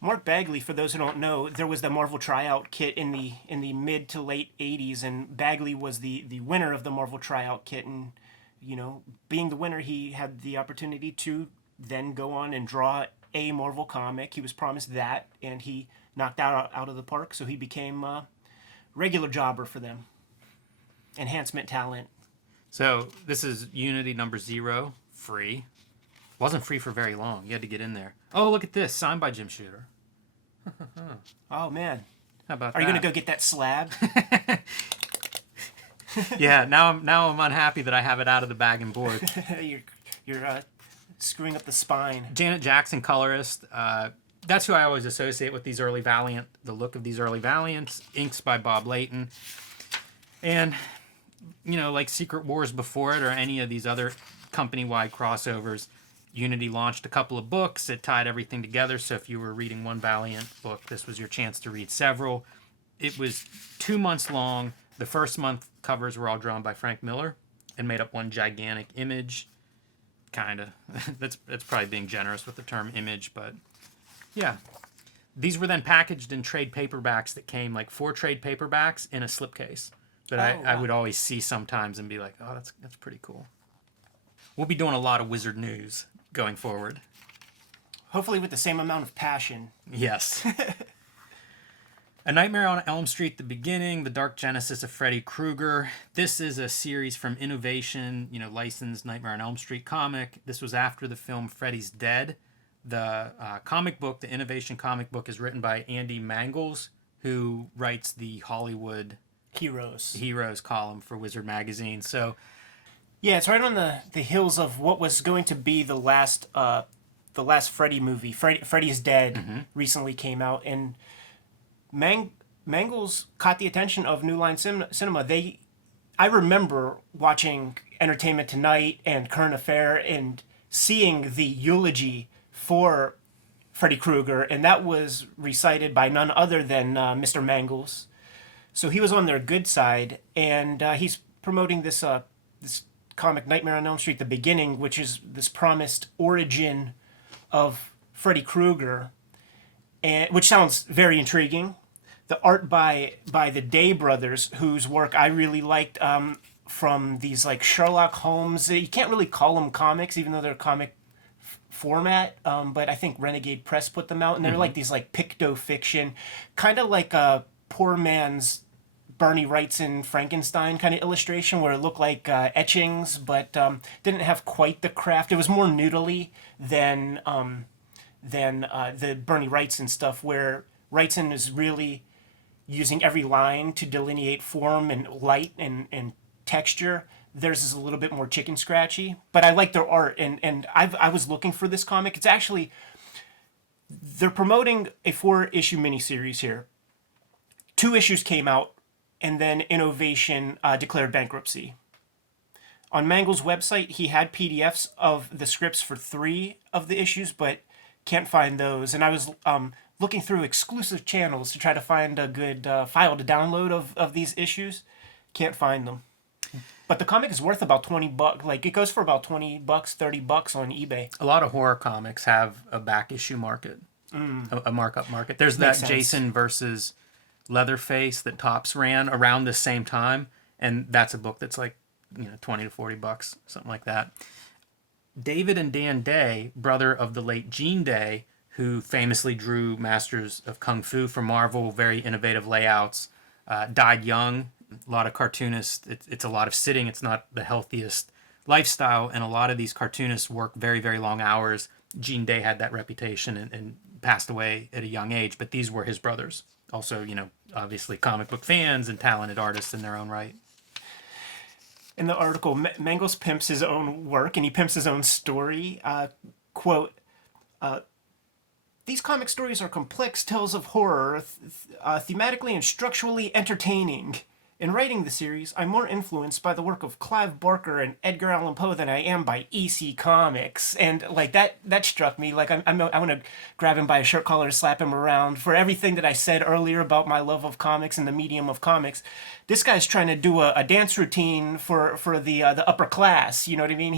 Mark Bagley, for those who don't know, there was the Marvel tryout kit in the mid to late 80s, and Bagley was the winner of the Marvel tryout kit. And, being the winner, he had the opportunity to then go on and draw a Marvel comic. He was promised that, and he knocked out of the park, so he became a regular jobber for them. Enhancement talent. So this is Unity number 0, free. Wasn't free for very long. You had to get in there. Oh, look at this, signed by Jim Shooter. Oh man, how about that? Are you gonna go get that slab? Yeah. Now I'm unhappy that I have it out of the bag and board. You're screwing up the spine. Janet Jackson, colorist. That's who I always associate with these early Valiant. The look of these early Valiants. Inks by Bob Layton. And like Secret Wars before it, or any of these other company-wide crossovers, Unity launched a couple of books. It tied everything together, so if you were reading one Valiant book, this was your chance to read several. It was 2 months long. The first month covers were all drawn by Frank Miller and made up one gigantic image. Kind of. That's probably being generous with the term image, but yeah. These were then packaged in trade paperbacks that came, 4 trade paperbacks in a slipcase that I would always see sometimes and be like, oh, that's pretty cool. We'll be doing a lot of Wizard news going forward. Hopefully with the same amount of passion. Yes. A Nightmare on Elm Street, the beginning, the Dark Genesis of Freddy Krueger. This is a series from Innovation, licensed Nightmare on Elm Street comic. This was after the film Freddy's Dead. The comic book, the Innovation comic book, is written by Andy Mangels, who writes the Hollywood Heroes column for Wizard Magazine. So, yeah, it's right on the heels of what was going to be the last Freddy movie. Freddy's Dead recently came out, and Mangels caught the attention of New Line Cinema. They I remember watching Entertainment Tonight and Current Affair and seeing the eulogy for Freddy Krueger, and that was recited by none other than Mr. Mangles. So he was on their good side, and he's promoting this this comic Nightmare on Elm Street: The Beginning, which is this promised origin of Freddy Krueger, and which sounds very intriguing. The art by the Day brothers, whose work I really liked, from these like Sherlock Holmes. You can't really call them comics, even though they're comic format. But I think Renegade Press put them out, and they're like these like picto fiction, kind of like a poor man's Bernie Wrightson Frankenstein kind of illustration, where it looked like etchings, but didn't have quite the craft. It was more noodly than the Bernie Wrightson stuff, where Wrightson is really using every line to delineate form and light and texture. Theirs is a little bit more chicken scratchy, but I like their art, and I was looking for this comic. It's actually, they're promoting a 4-issue miniseries here. 2 issues came out, and then Innovation declared bankruptcy. On Mangle's website, he had PDFs of the scripts for 3 of the issues, but can't find those. And I was looking through exclusive channels to try to find a good file to download of these issues. Can't find them. But the comic is worth about $20. Like, it goes for about $20, $30 on eBay. A lot of horror comics have a back issue market, a markup market. There's that Jason versus Leatherface that Topps ran around the same time, and that's a book that's like, $20 to $40, something like that. David and Dan Day, brother of the late Gene Day, who famously drew Masters of Kung Fu for Marvel, very innovative layouts, died young. A lot of cartoonists, it's a lot of sitting. It's not the healthiest lifestyle, and a lot of these cartoonists work very, very long hours. Gene Day had that reputation and passed away at a young age, but these were his brothers. Also, obviously comic book fans and talented artists in their own right. In the article, Mangles pimps his own work, and he pimps his own story. Quote, these comic stories are complex tales of horror, thematically and structurally entertaining. In writing the series, I'm more influenced by the work of Clive Barker and Edgar Allan Poe than I am by EC Comics. And like that struck me. Like I want to grab him by a shirt collar, slap him around for everything that I said earlier about my love of comics and the medium of comics. This guy's trying to do a dance routine for the upper class. You know what I mean?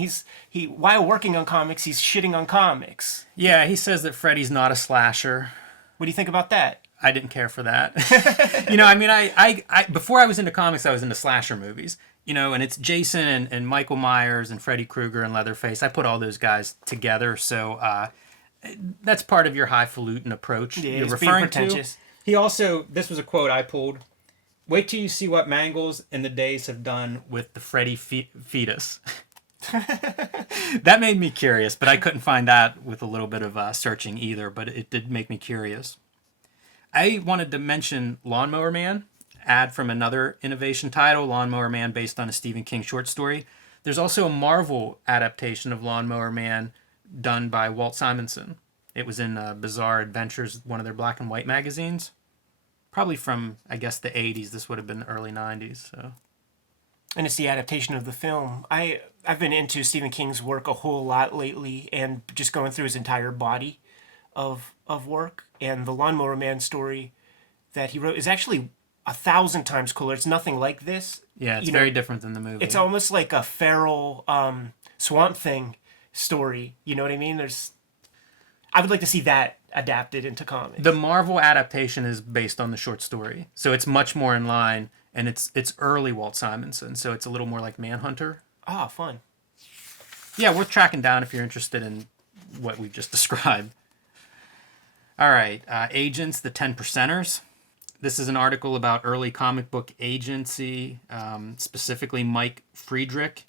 He while working on comics, he's shitting on comics. Yeah, he says that Freddy's not a slasher. What do you think about that? I didn't care for that. I before I was into comics, I was into slasher movies. And it's Jason and Michael Myers and Freddy Krueger and Leatherface. I put all those guys together, so that's part of your highfalutin approach you're referring to. He also, this was a quote I pulled. Wait till you see what Mangles and the Days have done with the Freddy fetus. That made me curious, but I couldn't find that with a little bit of searching either, but it did make me curious. I wanted to mention Lawnmower Man, ad from another Innovation title, Lawnmower Man, based on a Stephen King short story. There's also a Marvel adaptation of Lawnmower Man done by Walt Simonson. It was in Bizarre Adventures, one of their black and white magazines. Probably from, I guess, the 80s. This would have been the early 90s. So. And it's the adaptation of the film. I've been into Stephen King's work a whole lot lately, and just going through his entire body of work. And the Lawnmower Man story that he wrote is actually 1,000 times cooler. It's nothing like this. Yeah, it's very different than the movie. It's almost like a feral Swamp Thing story. You know what I mean? I would like to see that adapted into comics. The Marvel adaptation is based on the short story, so it's much more in line, and it's early Walt Simonson, so it's a little more like Manhunter. Ah, fun. Yeah, worth tracking down if you're interested in what we've just described. All right, Agents, the 10 Percenters. This is an article about early comic book agency, specifically Mike Friedrich.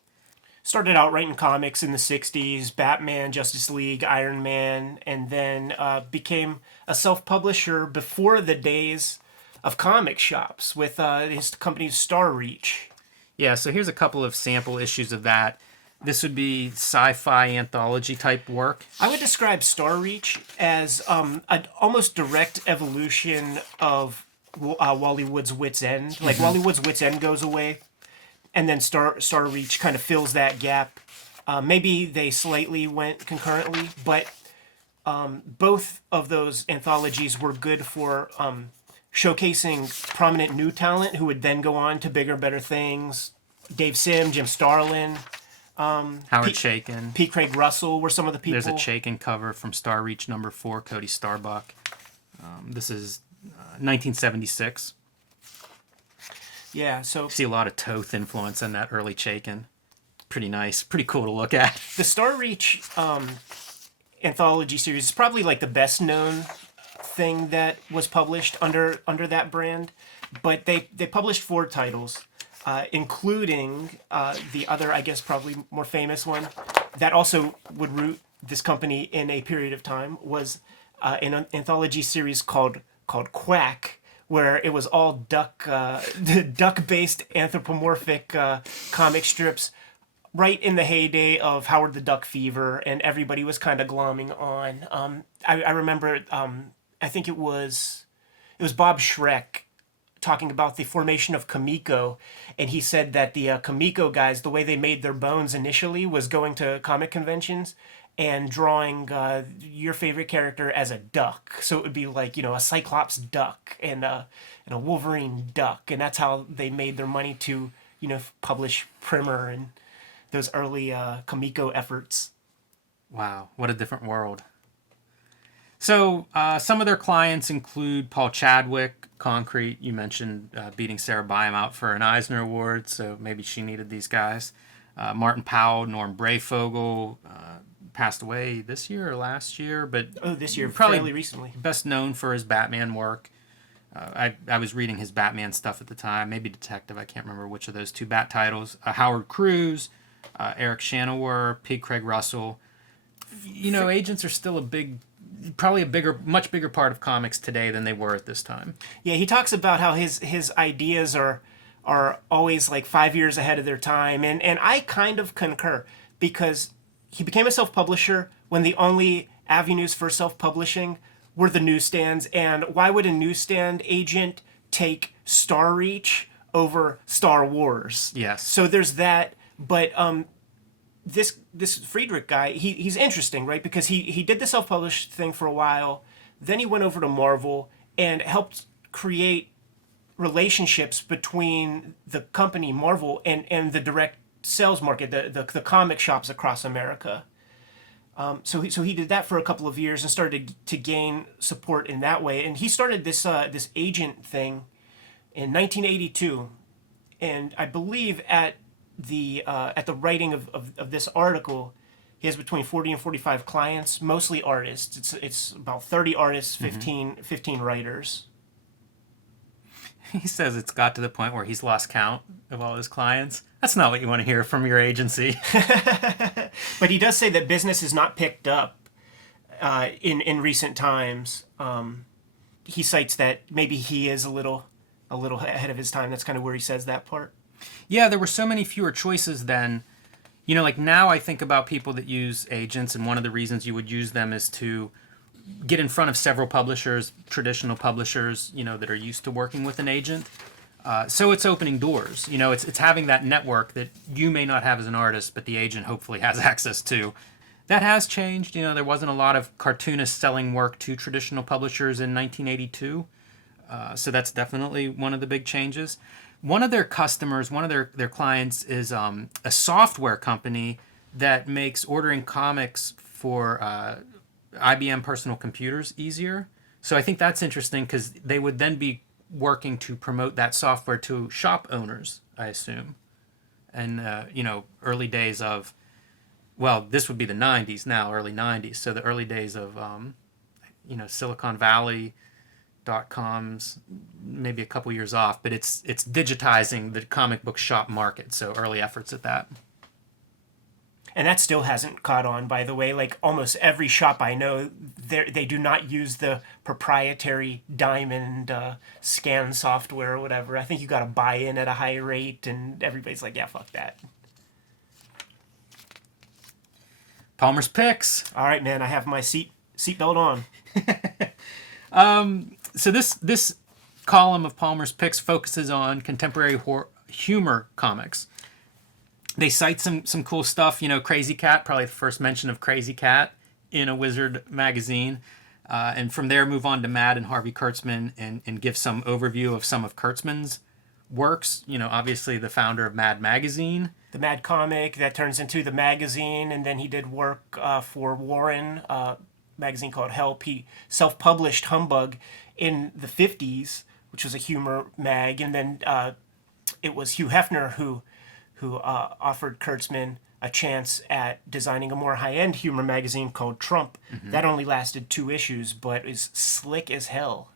Started out writing comics in the 60s, Batman, Justice League, Iron Man, and then became a self-publisher before the days of comic shops with his company Star Reach. Yeah, so here's a couple of sample issues of that. This would be sci-fi anthology type work. I would describe Star Reach as an almost direct evolution of Wally Wood's Wit's End. Like Wally Wood's Wit's End goes away, and then Star Reach kind of fills that gap. Maybe they slightly went concurrently, but both of those anthologies were good for showcasing prominent new talent who would then go on to bigger, better things. Dave Sim, Jim Starlin, Howard Chaykin. P. Craig Russell were some of the people. There's a Chaykin cover from Star Reach #4, Cody Starbuck. This is 1976. Yeah, so... See a lot of Toth influence in that early Chaykin. Pretty nice. Pretty cool to look at. The Star Reach anthology series is probably like the best known thing that was published under that brand. But they published 4 titles, including the other, I guess, probably more famous one that also would root this company in a period of time was an anthology series called Quack, where it was all duck-based anthropomorphic comic strips, right in the heyday of Howard the Duck fever, and everybody was kind of glomming on. I remember, I think it was Bob Schreck talking about the formation of Comico, and he said that the Comico guys, the way they made their bones initially was going to comic conventions and drawing your favorite character as a duck. So it would be like, a Cyclops duck and a Wolverine duck. And that's how they made their money to, publish Primer and those early Comico efforts. Wow, what a different world. So some of their clients include Paul Chadwick, Concrete. You mentioned beating Sarah Byam out for an Eisner Award, so maybe she needed these guys. Martin Powell, Norm Brayfogle, passed away this year or last year, but this year, probably fairly recently. Best known for his Batman work. I was reading his Batman stuff at the time, maybe Detective. I can't remember which of those 2 Bat titles. Howard Cruz, Eric Shanower, P. Craig Russell. Agents are still much bigger part of comics today than they were at this time. Yeah, he talks about how his ideas are always like 5 years ahead of their time, and I kind of concur, because he became a self-publisher when the only avenues for self-publishing were the newsstands, and why would a newsstand agent take Star Reach over Star Wars? Yes. So there's that, but this Friedrich guy, he's interesting, right? Because he did the self-published thing for a while, then he went over to Marvel and helped create relationships between the company Marvel and the direct sales market, the comic shops across America. So he did that for a couple of years and started to gain support in that way. And he started this agent thing in 1982, and I believe at the writing of this article, he has between 40 and 45 clients, mostly artists. It's about 30 artists, 15 writers. He says it's got to the point where he's lost count of all his clients. That's not what you want to hear from your agency. But he does say that business has not picked up in recent times. He cites that maybe he is a little ahead of his time. That's kind of where he says that part. Yeah, there were so many fewer choices then. Like now I think about people that use agents, and one of the reasons you would use them is to get in front of several publishers, traditional publishers, that are used to working with an agent. So it's opening doors. It's having that network that you may not have as an artist, but the agent hopefully has access to. That has changed. There wasn't a lot of cartoonists selling work to traditional publishers in 1982. So that's definitely one of the big changes. One of their customers, one of their clients is a software company that makes ordering comics for IBM personal computers easier. So I think that's interesting because they would then be working to promote that software to shop owners, I assume. And, early days of, this would be the 90s now, early 90s. So the early days of, Silicon Valley .coms, maybe a couple years off, but it's digitizing the comic book shop market. So early efforts at that. And that still hasn't caught on, by the way. Like almost every shop I know, they do not use the proprietary Diamond scan software or whatever. I think you got to buy in at a high rate, and everybody's like, yeah, fuck that. Palmer's Picks. All right, man, I have my seatbelt on. So this column of Palmer's Picks focuses on contemporary humor comics. They cite some cool stuff. Crazy Cat, probably the first mention of Crazy Cat in a Wizard magazine. And from there, move on to Mad and Harvey Kurtzman and give some overview of some of Kurtzman's works. Obviously the founder of Mad Magazine. The Mad comic that turns into the magazine, and then he did work for Warren, magazine called Help. He self-published Humbug in the 50s, which was a humor mag, and then it was Hugh Hefner who offered Kurtzman a chance at designing a more high-end humor magazine called Trump. That only lasted 2 issues, but is slick as hell.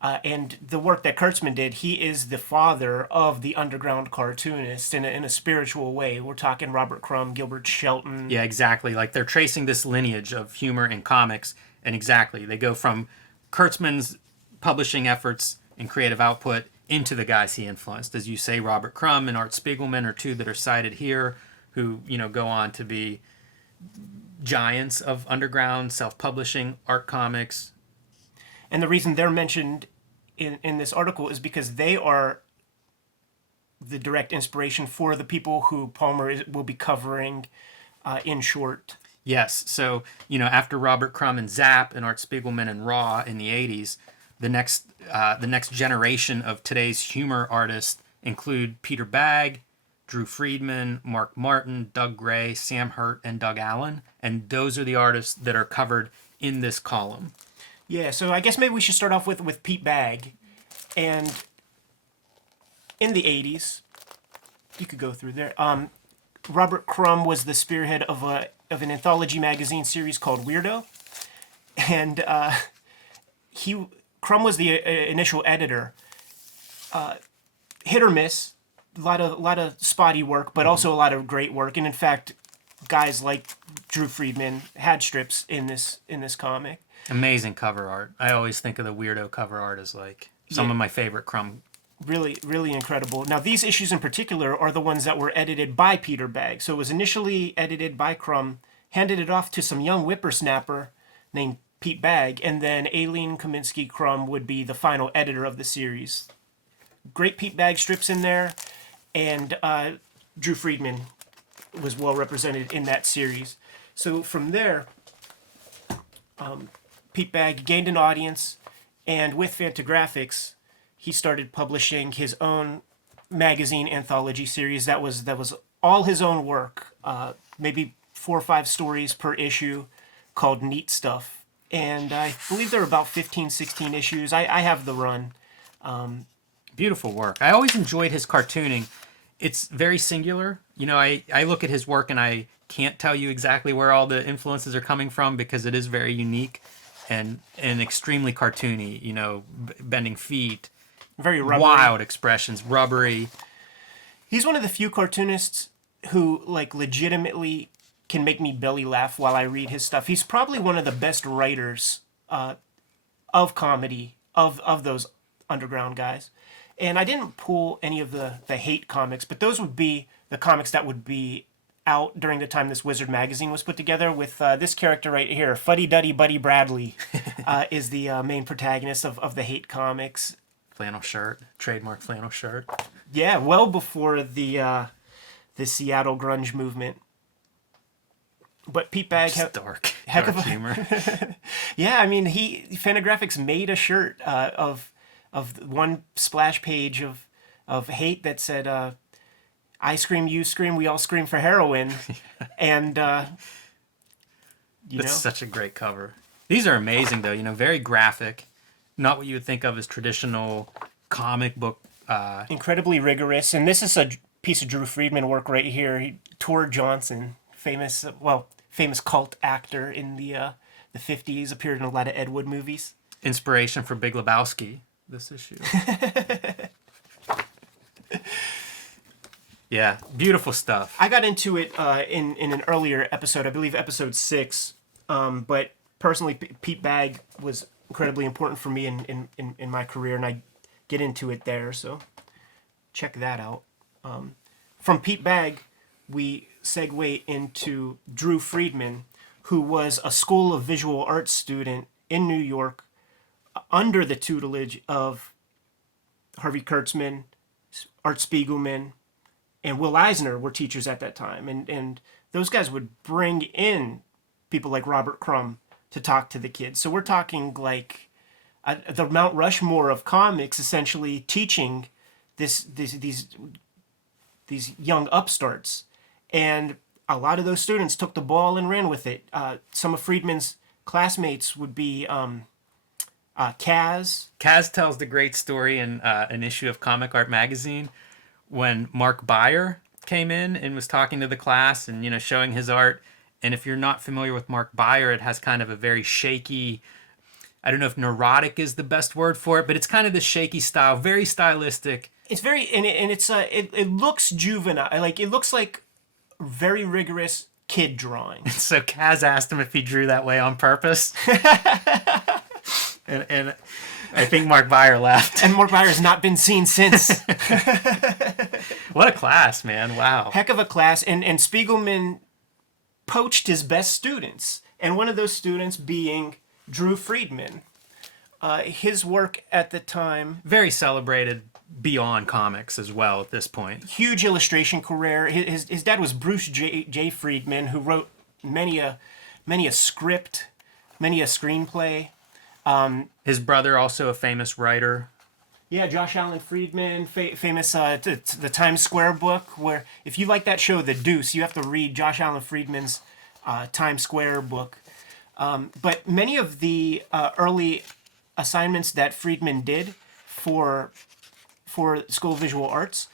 And the work that Kurtzman did, he is the father of the underground cartoonist in a spiritual way. We're talking Robert Crumb, Gilbert Shelton. Yeah, exactly. Like they're tracing this lineage of humor in comics, and exactly, they go from Kurtzman's publishing efforts and creative output into the guys he influenced. As you say, Robert Crumb and Art Spiegelman are 2 that are cited here, who go on to be giants of underground self-publishing art comics. And the reason they're mentioned in this article is because they are the direct inspiration for the people who Palmer will be covering in short. Yes. So, after Robert Crumb and Zap and Art Spiegelman and Raw in the 80s, the next generation of today's humor artists include Peter Bagge, Drew Friedman, Mark Martin, Doug Gray, Sam Hurt, and Doug Allen. And those are the artists that are covered in this column. Yeah, so I guess maybe we should start off with Pete Bagge. And in the 80s, you could go through there. Robert Crumb was the spearhead of an anthology magazine series called Weirdo. And Crumb was the initial editor. Hit or miss. A lot of spotty work, but also a lot of great work. And in fact, guys like Drew Friedman had strips in this comic. Amazing cover art. I always think of the Weirdo cover art as like some of my favorite Crumb. Really, really incredible. Now, these issues in particular are the ones that were edited by Peter Bagge. So it was initially edited by Crumb, handed it off to some young whippersnapper named Pete Bagge, and then Aileen Kaminsky Crumb would be the final editor of the series. Great Pete Bagge strips in there. And Drew Friedman was well represented in that series. So from there, Pete Bagge gained an audience, and with Fantagraphics, he started publishing his own magazine anthology series. That was all his own work, maybe 4 or 5 stories per issue, called Neat Stuff. And I believe there were about 15, 16 issues. I have the run. Beautiful work. I always enjoyed his cartooning. It's very singular. I look at his work and I can't tell you exactly where all the influences are coming from because it is very unique and extremely cartoony. Bending feet, very rubbery. Wild expressions, rubbery. He's one of the few cartoonists who legitimately can make me belly laugh while I read his stuff. He's probably one of the best writers of comedy of those underground guys. And I didn't pull any of the hate comics, but those would be the comics that would be out during the time this Wizard magazine was put together with this character right here. Fuddy Duddy Buddy Bradley is the main protagonist of the hate comics. Flannel shirt, trademark flannel shirt. Yeah, well before the Seattle grunge movement. But Pete Bagge... dark humor. Yeah, I mean, Fantagraphics made a shirt of one splash page of hate that said, I scream, you scream, we all scream for heroin. And, It's such a great cover. These are amazing, though, very graphic. Not what you would think of as traditional comic book. Incredibly rigorous. And this is a piece of Drew Friedman work right here. Tor Johnson, famous cult actor in the 50s, appeared in a lot of Ed Wood movies. Inspiration for Big Lebowski. This issue. Yeah, beautiful stuff. I got into it in an earlier episode, I believe episode 6. But personally, Pete Bagge was incredibly important for me in my career, and I get into it there. So check that out. From Pete Bagge, we segue into Drew Friedman, who was a School of Visual Arts student in New York under the tutelage of Harvey Kurtzman, Art Spiegelman, and Will Eisner were teachers at that time, and those guys would bring in people like Robert Crumb to talk to the kids. So we're talking like the Mount Rushmore of comics, essentially teaching these young upstarts, and a lot of those students took the ball and ran with it. Some of Friedman's classmates would be Kaz. Kaz tells the great story in an issue of Comic Art magazine when Mark Beyer came in and was talking to the class and, you know, showing his art. And if you're not familiar with Mark Beyer, it has kind of a very shaky, I don't know if neurotic is the best word for it, but it's kind of this shaky style, very stylistic. It's very, and it looks juvenile. Like, it looks like very rigorous kid drawing. So Kaz asked him if he drew that way on purpose. and I think Mark Beyer laughed. And Mark Beyer has not been seen since. What a class, man. Wow. Heck of a class. And Spiegelman poached his best students. And one of those students being Drew Friedman. His work at the time... Very celebrated beyond comics as well at this point. Huge illustration career. His dad was Bruce J. Friedman, who wrote many a script, many a screenplay. His brother, also a famous writer. Yeah, Josh Allen Friedman, famous the Times Square book, where if you like that show, The Deuce, you have to read Josh Allen Friedman's Times Square book. But many of the early assignments that Friedman did for School of Visual Arts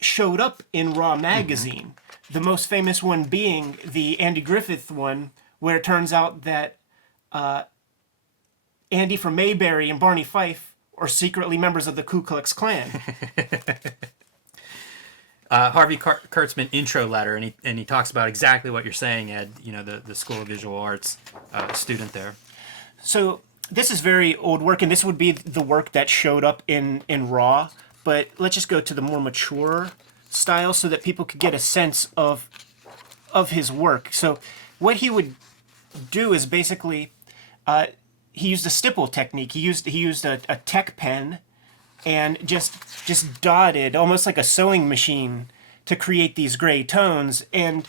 showed up in Raw magazine. Mm-hmm. The most famous one being the Andy Griffith one, where it turns out that Andy from Mayberry and Barney Fife are secretly members of the Ku Klux Klan. Harvey Kurtzman intro letter, and he talks about exactly what you're saying, Ed. You know, the School of Visual Arts student there. So this is very old work, and this would be the work that showed up in Raw. But let's just go to the more mature style so that people could get a sense of his work. So what he would do is basically he used a stipple technique. He used a tech pen and just dotted almost like a sewing machine to create these gray tones. And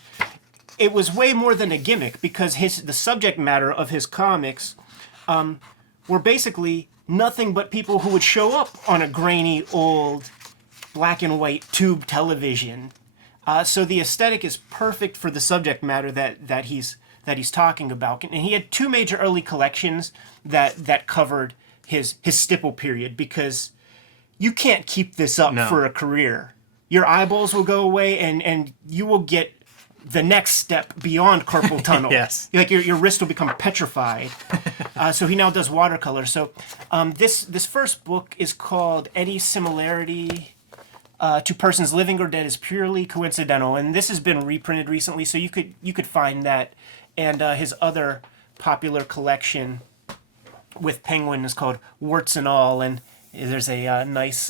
it was way more than a gimmick, because the subject matter of his comics were basically nothing but people who would show up on a grainy old black and white tube television. So the aesthetic is perfect for the subject matter that he's talking about. And he had two major early collections that covered his stipple period, because you can't keep this up for a career. Your eyeballs will go away, and you will get the next step beyond carpal tunnel. Yes. Like your wrist will become petrified. So he now does watercolor. So this first book is called Eddie's Similarity to Persons Living or Dead is Purely Coincidental, and this has been reprinted recently, so you could find that. And his other popular collection with Penguin is called Warts and All, and there's a nice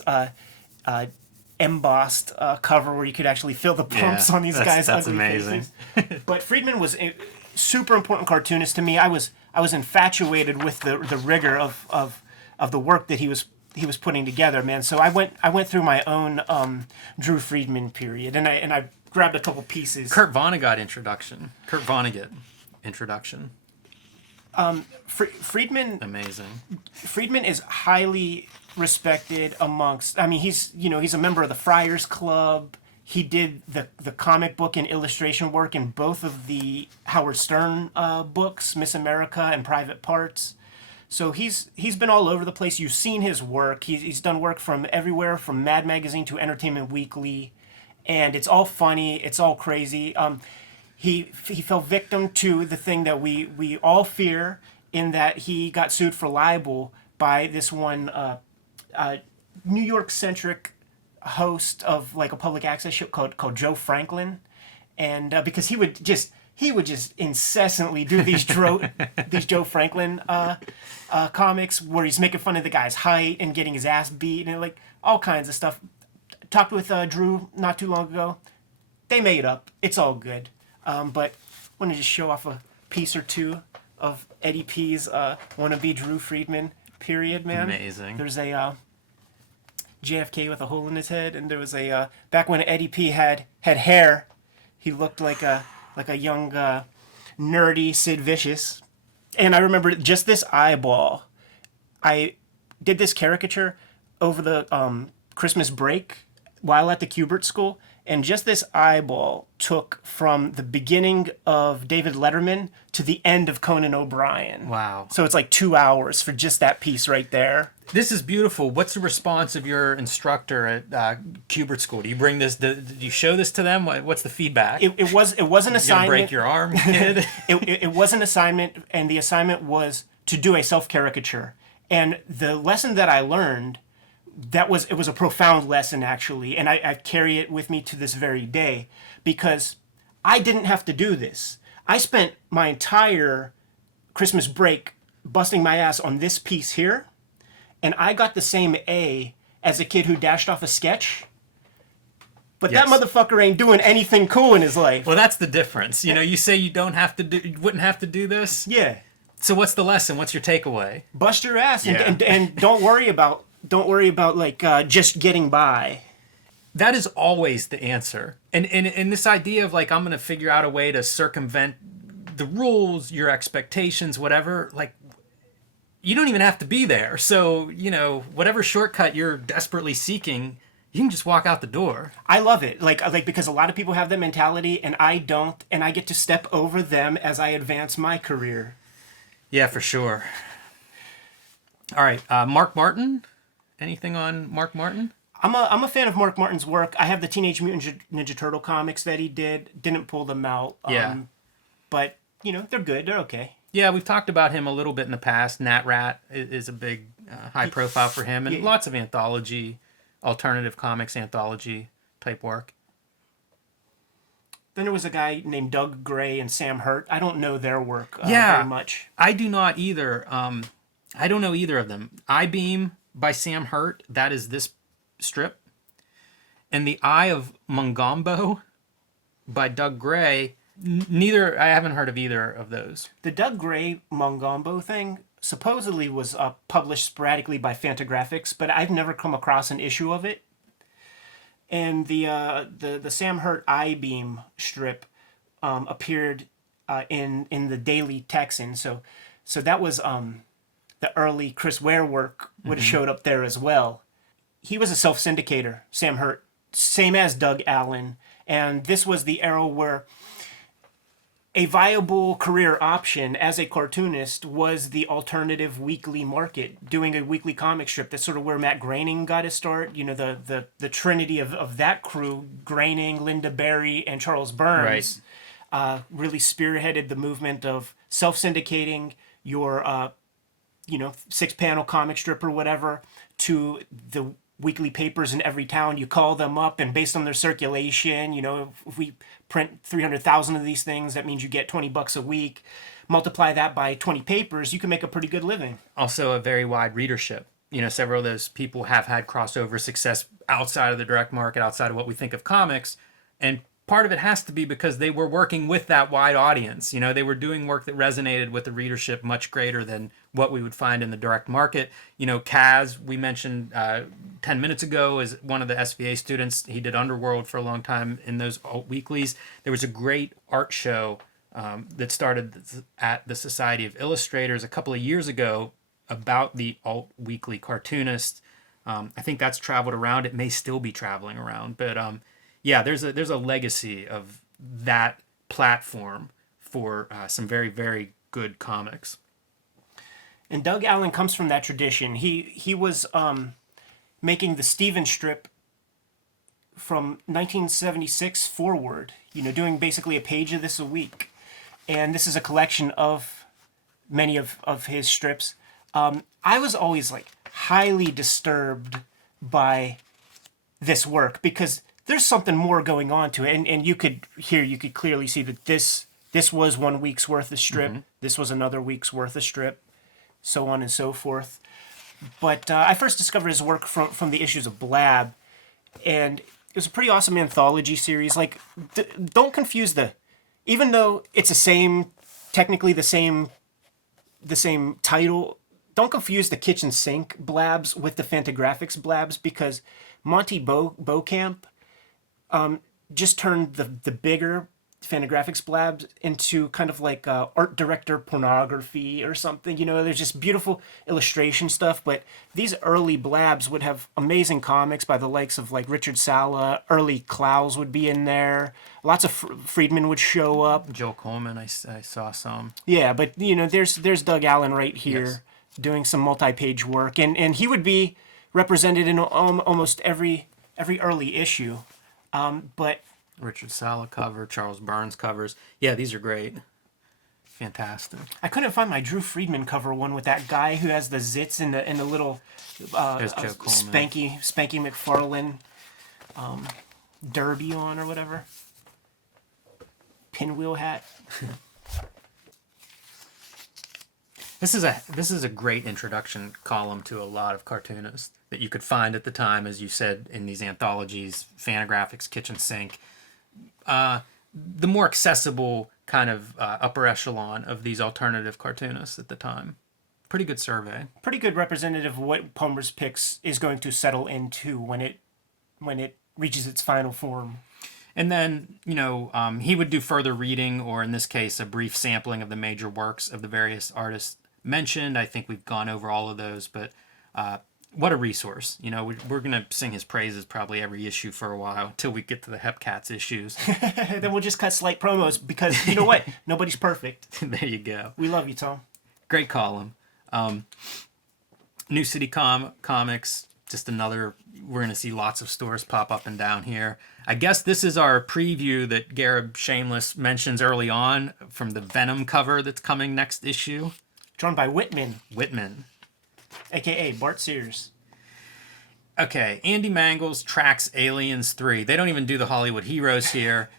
embossed cover where you could actually feel the bumps on these guys' that's ugly amazing. faces. But Friedman was a super important cartoonist to me. I was infatuated with the rigor of the work that he was putting together, man. So I went through my own Drew Friedman period, and I grabbed a couple pieces. Kurt Vonnegut introduction. Friedman. Amazing. Friedman is highly respected amongst. I mean, he's a member of the Friars Club. He did the comic book and illustration work in both of the Howard Stern books, Miss America and Private Parts. So he's been all over the place. You've seen his work. He's done work from everywhere, from Mad Magazine to Entertainment Weekly, and it's all funny. It's all crazy. He fell victim to the thing that we all fear, in that he got sued for libel by this one New York-centric host of like a public access show called Joe Franklin, and because he would just incessantly do these Joe Franklin comics where he's making fun of the guy's height and getting his ass beat and like all kinds of stuff. Talked with Drew not too long ago. They made up. It's all good. But I want to just show off a piece or two of Eddie P's wannabe Drew Friedman period, man. Amazing. There's a JFK with a hole in his head, and there was a back when Eddie P had hair, he looked like a young nerdy Sid Vicious, and I remember just this eyeball. I did this caricature over the Christmas break while at the Kubert School, and just this eyeball took from the beginning of David Letterman to the end of Conan O'Brien. Wow. So it's like 2 hours for just that piece right there. This is beautiful. What's the response of your instructor at Kubert School? Do you bring this? Do you show this to them? What's the feedback? It was an assignment. Break your arm, kid. it was an assignment, and the assignment was to do a self caricature. And the lesson that I learned, it was a profound lesson actually, and I carry it with me to this very day, because I didn't have to do this. I spent my entire Christmas break busting my ass on this piece here, and I got the same A as a kid who dashed off a sketch. But Yes. that motherfucker ain't doing anything cool in his life. Well, that's the difference. You know, you say you wouldn't have to do this. Yeah. So what's the lesson? What's your takeaway? Bust your ass Yeah. and don't worry about like just getting by. That is always the answer. And this idea of like, I'm going to figure out a way to circumvent the rules, your expectations, whatever, like, you don't even have to be there. So, you know, whatever shortcut you're desperately seeking, you can just walk out the door. I love it. Like because a lot of people have that mentality and I don't, and I get to step over them as I advance my career. Yeah, for sure. All right, Mark Martin. Anything on Mark Martin? I'm a fan of Mark Martin's work. I have the Teenage Mutant Ninja Turtle comics that he did. Didn't pull them out. Yeah. But, you know, they're good. They're okay. Yeah, we've talked about him a little bit in the past. Nat Rat is a big high profile for him, and lots of anthology, alternative comics anthology type work. Then there was a guy named Doug Gray and Sam Hurt. I don't know their work very much. I do not either. I don't know either of them. I-Beam by Sam Hurt, that is this strip. And The Eye of Mungombo by Doug Gray, I haven't heard of either of those. The Doug Gray Mungombo thing supposedly was published sporadically by Fantagraphics, but I've never come across an issue of it. And the Sam Hurt I-Beam strip appeared in the Daily Texan, so that was the early Chris Ware work would have showed up there as well. He was a self-syndicator, Sam Hurt, same as Doug Allen, and this was the era where a viable career option as a cartoonist was the alternative weekly market, doing a weekly comic strip. That's sort of where Matt Groening got his start. You know, the trinity of that crew, Groening, Linda Berry, and Charles Burns, really spearheaded the movement of self-syndicating your, 6-panel comic strip or whatever to the weekly papers in every town. You call them up, and based on their circulation, you know, if we print 300,000 of these things, that means you get $20 a week. Multiply that by 20 papers, you can make a pretty good living. Also a very wide readership. You know, several of those people have had crossover success outside of the direct market, outside of what we think of comics. And part of it has to be because they were working with that wide audience. You know, they were doing work that resonated with the readership much greater than what we would find in the direct market. You know, Kaz, we mentioned 10 minutes ago, is one of the SVA students. He did Underworld for a long time in those alt weeklies. There was a great art show that started at the Society of Illustrators a couple of years ago about the alt weekly cartoonist. I think that's traveled around. It may still be traveling around, but yeah, there's a legacy of that platform for some very, very good comics. And Doug Allen comes from that tradition. He was making the Steven strip from 1976 forward, you know, doing basically a page of this a week. And this is a collection of many of his strips. I was always like highly disturbed by this work because there's something more going on to it. And you could clearly see that this was 1 week's worth of strip. This was another week's worth of strip, so on and so forth. But I first discovered his work from the issues of Blab, and it was a pretty awesome anthology series. Like, don't confuse even though it's technically the same title, don't confuse the kitchen sink blabs with the Fantagraphics blabs, because Monty Beauchamp just turned the bigger Fantagraphics blabs into kind of like art director pornography or something. You know, there's just beautiful illustration stuff, but these early blabs would have amazing comics by the likes of like Richard Sala. Early Clowes would be in there. Lots of Friedman would show up. Joel Coleman, I saw some. Yeah, but you know, there's Doug Allen right here, Yes. doing some multi-page work, and he would be represented in almost every early issue. But Richard Sala cover, Charles Burns covers. Yeah, these are great. Fantastic. I couldn't find my Drew Friedman cover one with that guy who has the zits and the little There's Joe Coleman. Spanky McFarlane derby on or whatever. Pinwheel hat. This is a great introduction column to a lot of cartoonists that you could find at the time, as you said, in these anthologies, Fantagraphics, Kitchen Sink. The more accessible kind of upper echelon of these alternative cartoonists at the time. Pretty good survey. Pretty good representative of what Palmer's Picks is going to settle into when it reaches its final form. And then, you know, he would do further reading, or in this case, a brief sampling of the major works of the various artists mentioned. I think we've gone over all of those, but what a resource. You know, we're going to sing his praises probably every issue for a while until we get to the Hepcats issues. Then we'll just cut slight promos because, you know what? Nobody's perfect. There you go. We love you, Tom. Great column. New City Comics, just another, we're going to see lots of stores pop up and down here. I guess this is our preview that Gareb Shameless mentions early on from the Venom cover that's coming next issue. Drawn by Whitman, a.k.a. Bart Sears. Okay, Andy Mangels tracks Aliens 3. They don't even do the Hollywood Heroes here.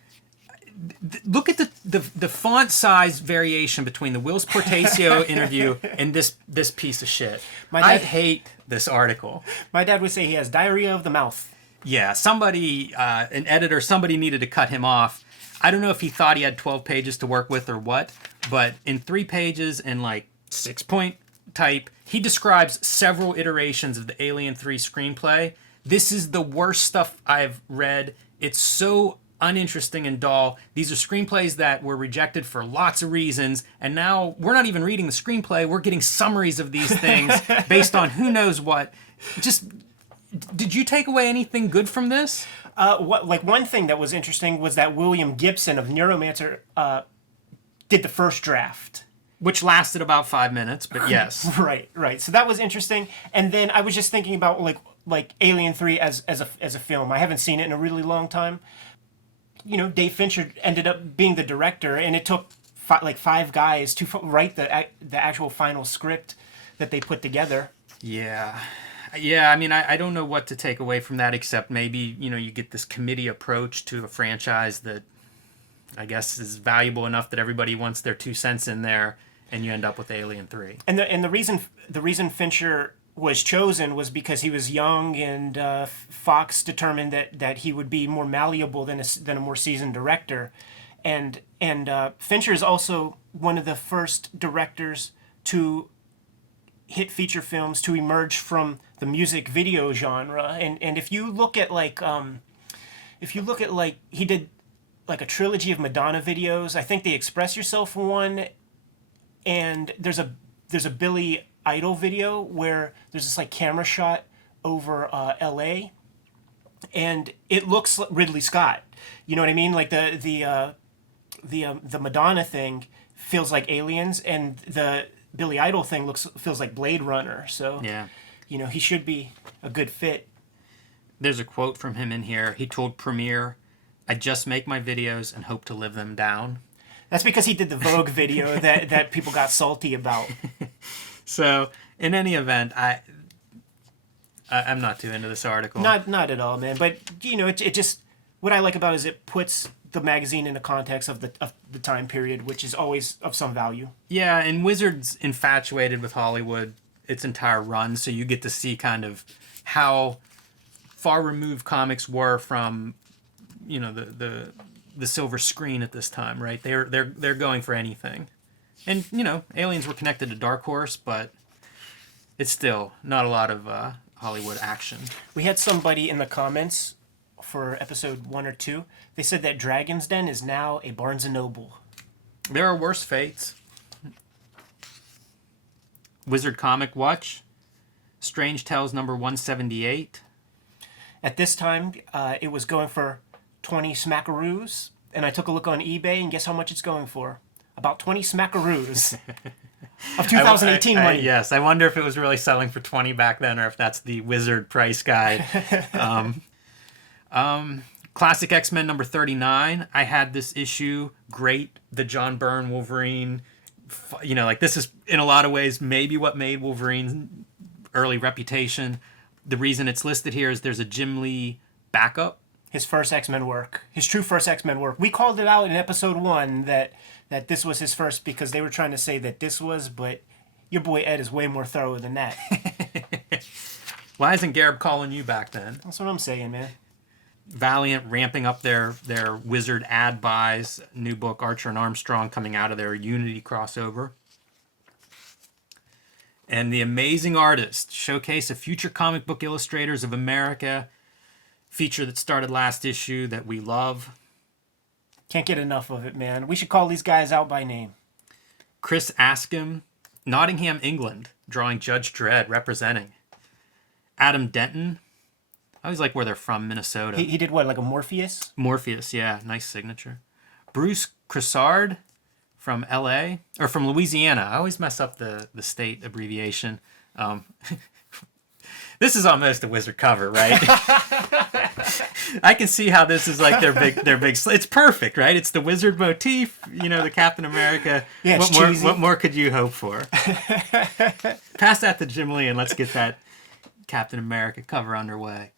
Look at the font size variation between the Whilce Portacio interview and this piece of shit. I hate this article. My dad would say he has diarrhea of the mouth. Yeah, somebody, an editor, somebody needed to cut him off. I don't know if he thought he had 12 pages to work with or what, but in 3 pages and like 6-point type, he describes several iterations of the Alien 3 screenplay. This is the worst stuff I've read. It's so uninteresting and dull. These are screenplays that were rejected for lots of reasons, and now we're not even reading the screenplay. We're getting summaries of these things based on who knows what. Just, did you take away anything good from this? One thing that was interesting was that William Gibson of Neuromancer did the first draft. Which lasted about 5 minutes, but yes. Right. So that was interesting. And then I was just thinking about like Alien 3 as a film. I haven't seen it in a really long time. You know, Dave Fincher ended up being the director, and it took 5 guys to write the actual final script that they put together. Yeah. I mean, I don't know what to take away from that, except maybe, you know, you get this committee approach to a franchise that I guess is valuable enough that everybody wants their 2 cents in there, and you end up with Alien 3. And the reason Fincher was chosen was because he was young, and Fox determined that he would be more malleable than a more seasoned director, and Fincher is also one of the first directors to hit feature films to emerge from the music video genre. And if you look at he did like a trilogy of Madonna videos. I think the Express Yourself one, and there's a Billy Idol video where there's this like camera shot over L.A. and it looks like Ridley Scott. You know what I mean? Like the Madonna thing feels like Aliens, and the Billy Idol thing feels like Blade Runner. So Yeah. You know, he should be a good fit. There's a quote from him in here. He told Premiere, "I just make my videos and hope to live them down." That's because he did the Vogue video that people got salty about. So, in any event, I'm not too into this article. Not at all, man. But you know, it just, what I like about it is it puts the magazine in the context of the time period, which is always of some value. Yeah, and Wizard's infatuated with Hollywood its entire run, so you get to see kind of how far removed comics were from, you know, the silver screen at this time, right? They're going for anything. And, you know, Aliens were connected to Dark Horse, but it's still not a lot of Hollywood action. We had somebody in the comments for episode 1 or 2. They said that Dragon's Den is now a Barnes & Noble. There are worse fates. Wizard Comic Watch. Strange Tales number 178. At this time, it was going for 20 smackaroos, and I took a look on eBay, and guess how much it's going for? About 20 smackaroos of 2018 money. Yes, I wonder if it was really selling for 20 back then, or if that's the Wizard price guide. Classic X-Men number 39. I had this issue. Great. The John Byrne Wolverine. This is, in a lot of ways, maybe what made Wolverine's early reputation. The reason it's listed here is there's a Jim Lee backup. His first X-Men work. His true first X-Men work. We called it out in episode 1 that this was his first because they were trying to say that this was, but your boy Ed is way more thorough than that. Why isn't Gareb calling you back then? That's what I'm saying, man. Valiant ramping up their Wizard ad buys. New book, Archer and Armstrong, coming out of their Unity crossover. And The Amazing Artist, showcase of future comic book illustrators of America. Feature that started last issue that we love. Can't get enough of it, man. We should call these guys out by name. Chris Askham, Nottingham, England, drawing Judge Dredd, representing. Adam Denton. I always like where they're from, Minnesota. He did what, like a Morpheus? Morpheus, yeah. Nice signature. Bruce Cressard from L.A. Or from Louisiana. I always mess up the state abbreviation. This is almost a Wizard cover, right? I can see how this is like their big. It's perfect, right? It's the Wizard motif, the Captain America. Yeah, what more could you hope for? Pass that to Jim Lee and let's get that Captain America cover underway.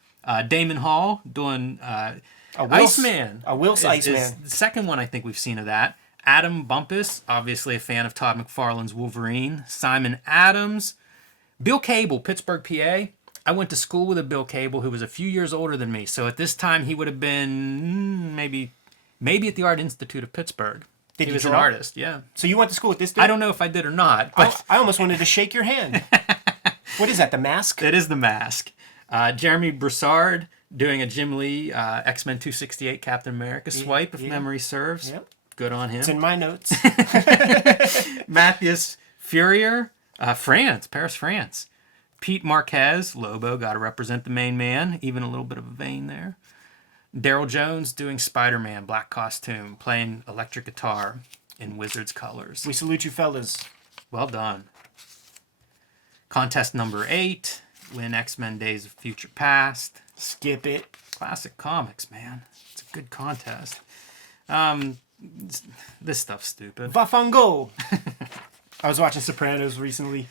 Damon Hall doing Iceman. A Whilce Iceman. Is the second one I think we've seen of that. Adam Bumpus, obviously a fan of Todd McFarlane's Wolverine. Simon Adams. Bill Cable, Pittsburgh, PA. I went to school with a Bill Cable who was a few years older than me. So at this time, he would have been maybe at the Art Institute of Pittsburgh. He was draw? an artist, yeah. So you went to school with this dude? I don't know if I did or not. But I almost wanted to shake your hand. What is that, The Mask? It is The Mask. Jeremy Broussard doing a Jim Lee X-Men 268 Captain America swipe, if memory serves. Yep. Good on him. It's in my notes. Matthias Furier, Paris, France. Pete Marquez, Lobo, got to represent the main man. Even a little bit of a vein there. Daryl Jones doing Spider-Man, black costume, playing electric guitar in Wizard's colors. We salute you, fellas. Well done. Contest number 8. Win X-Men Days of Future Past. Skip it. Classic comics, man. It's a good contest. This stuff's stupid. Vafango. I was watching Sopranos recently.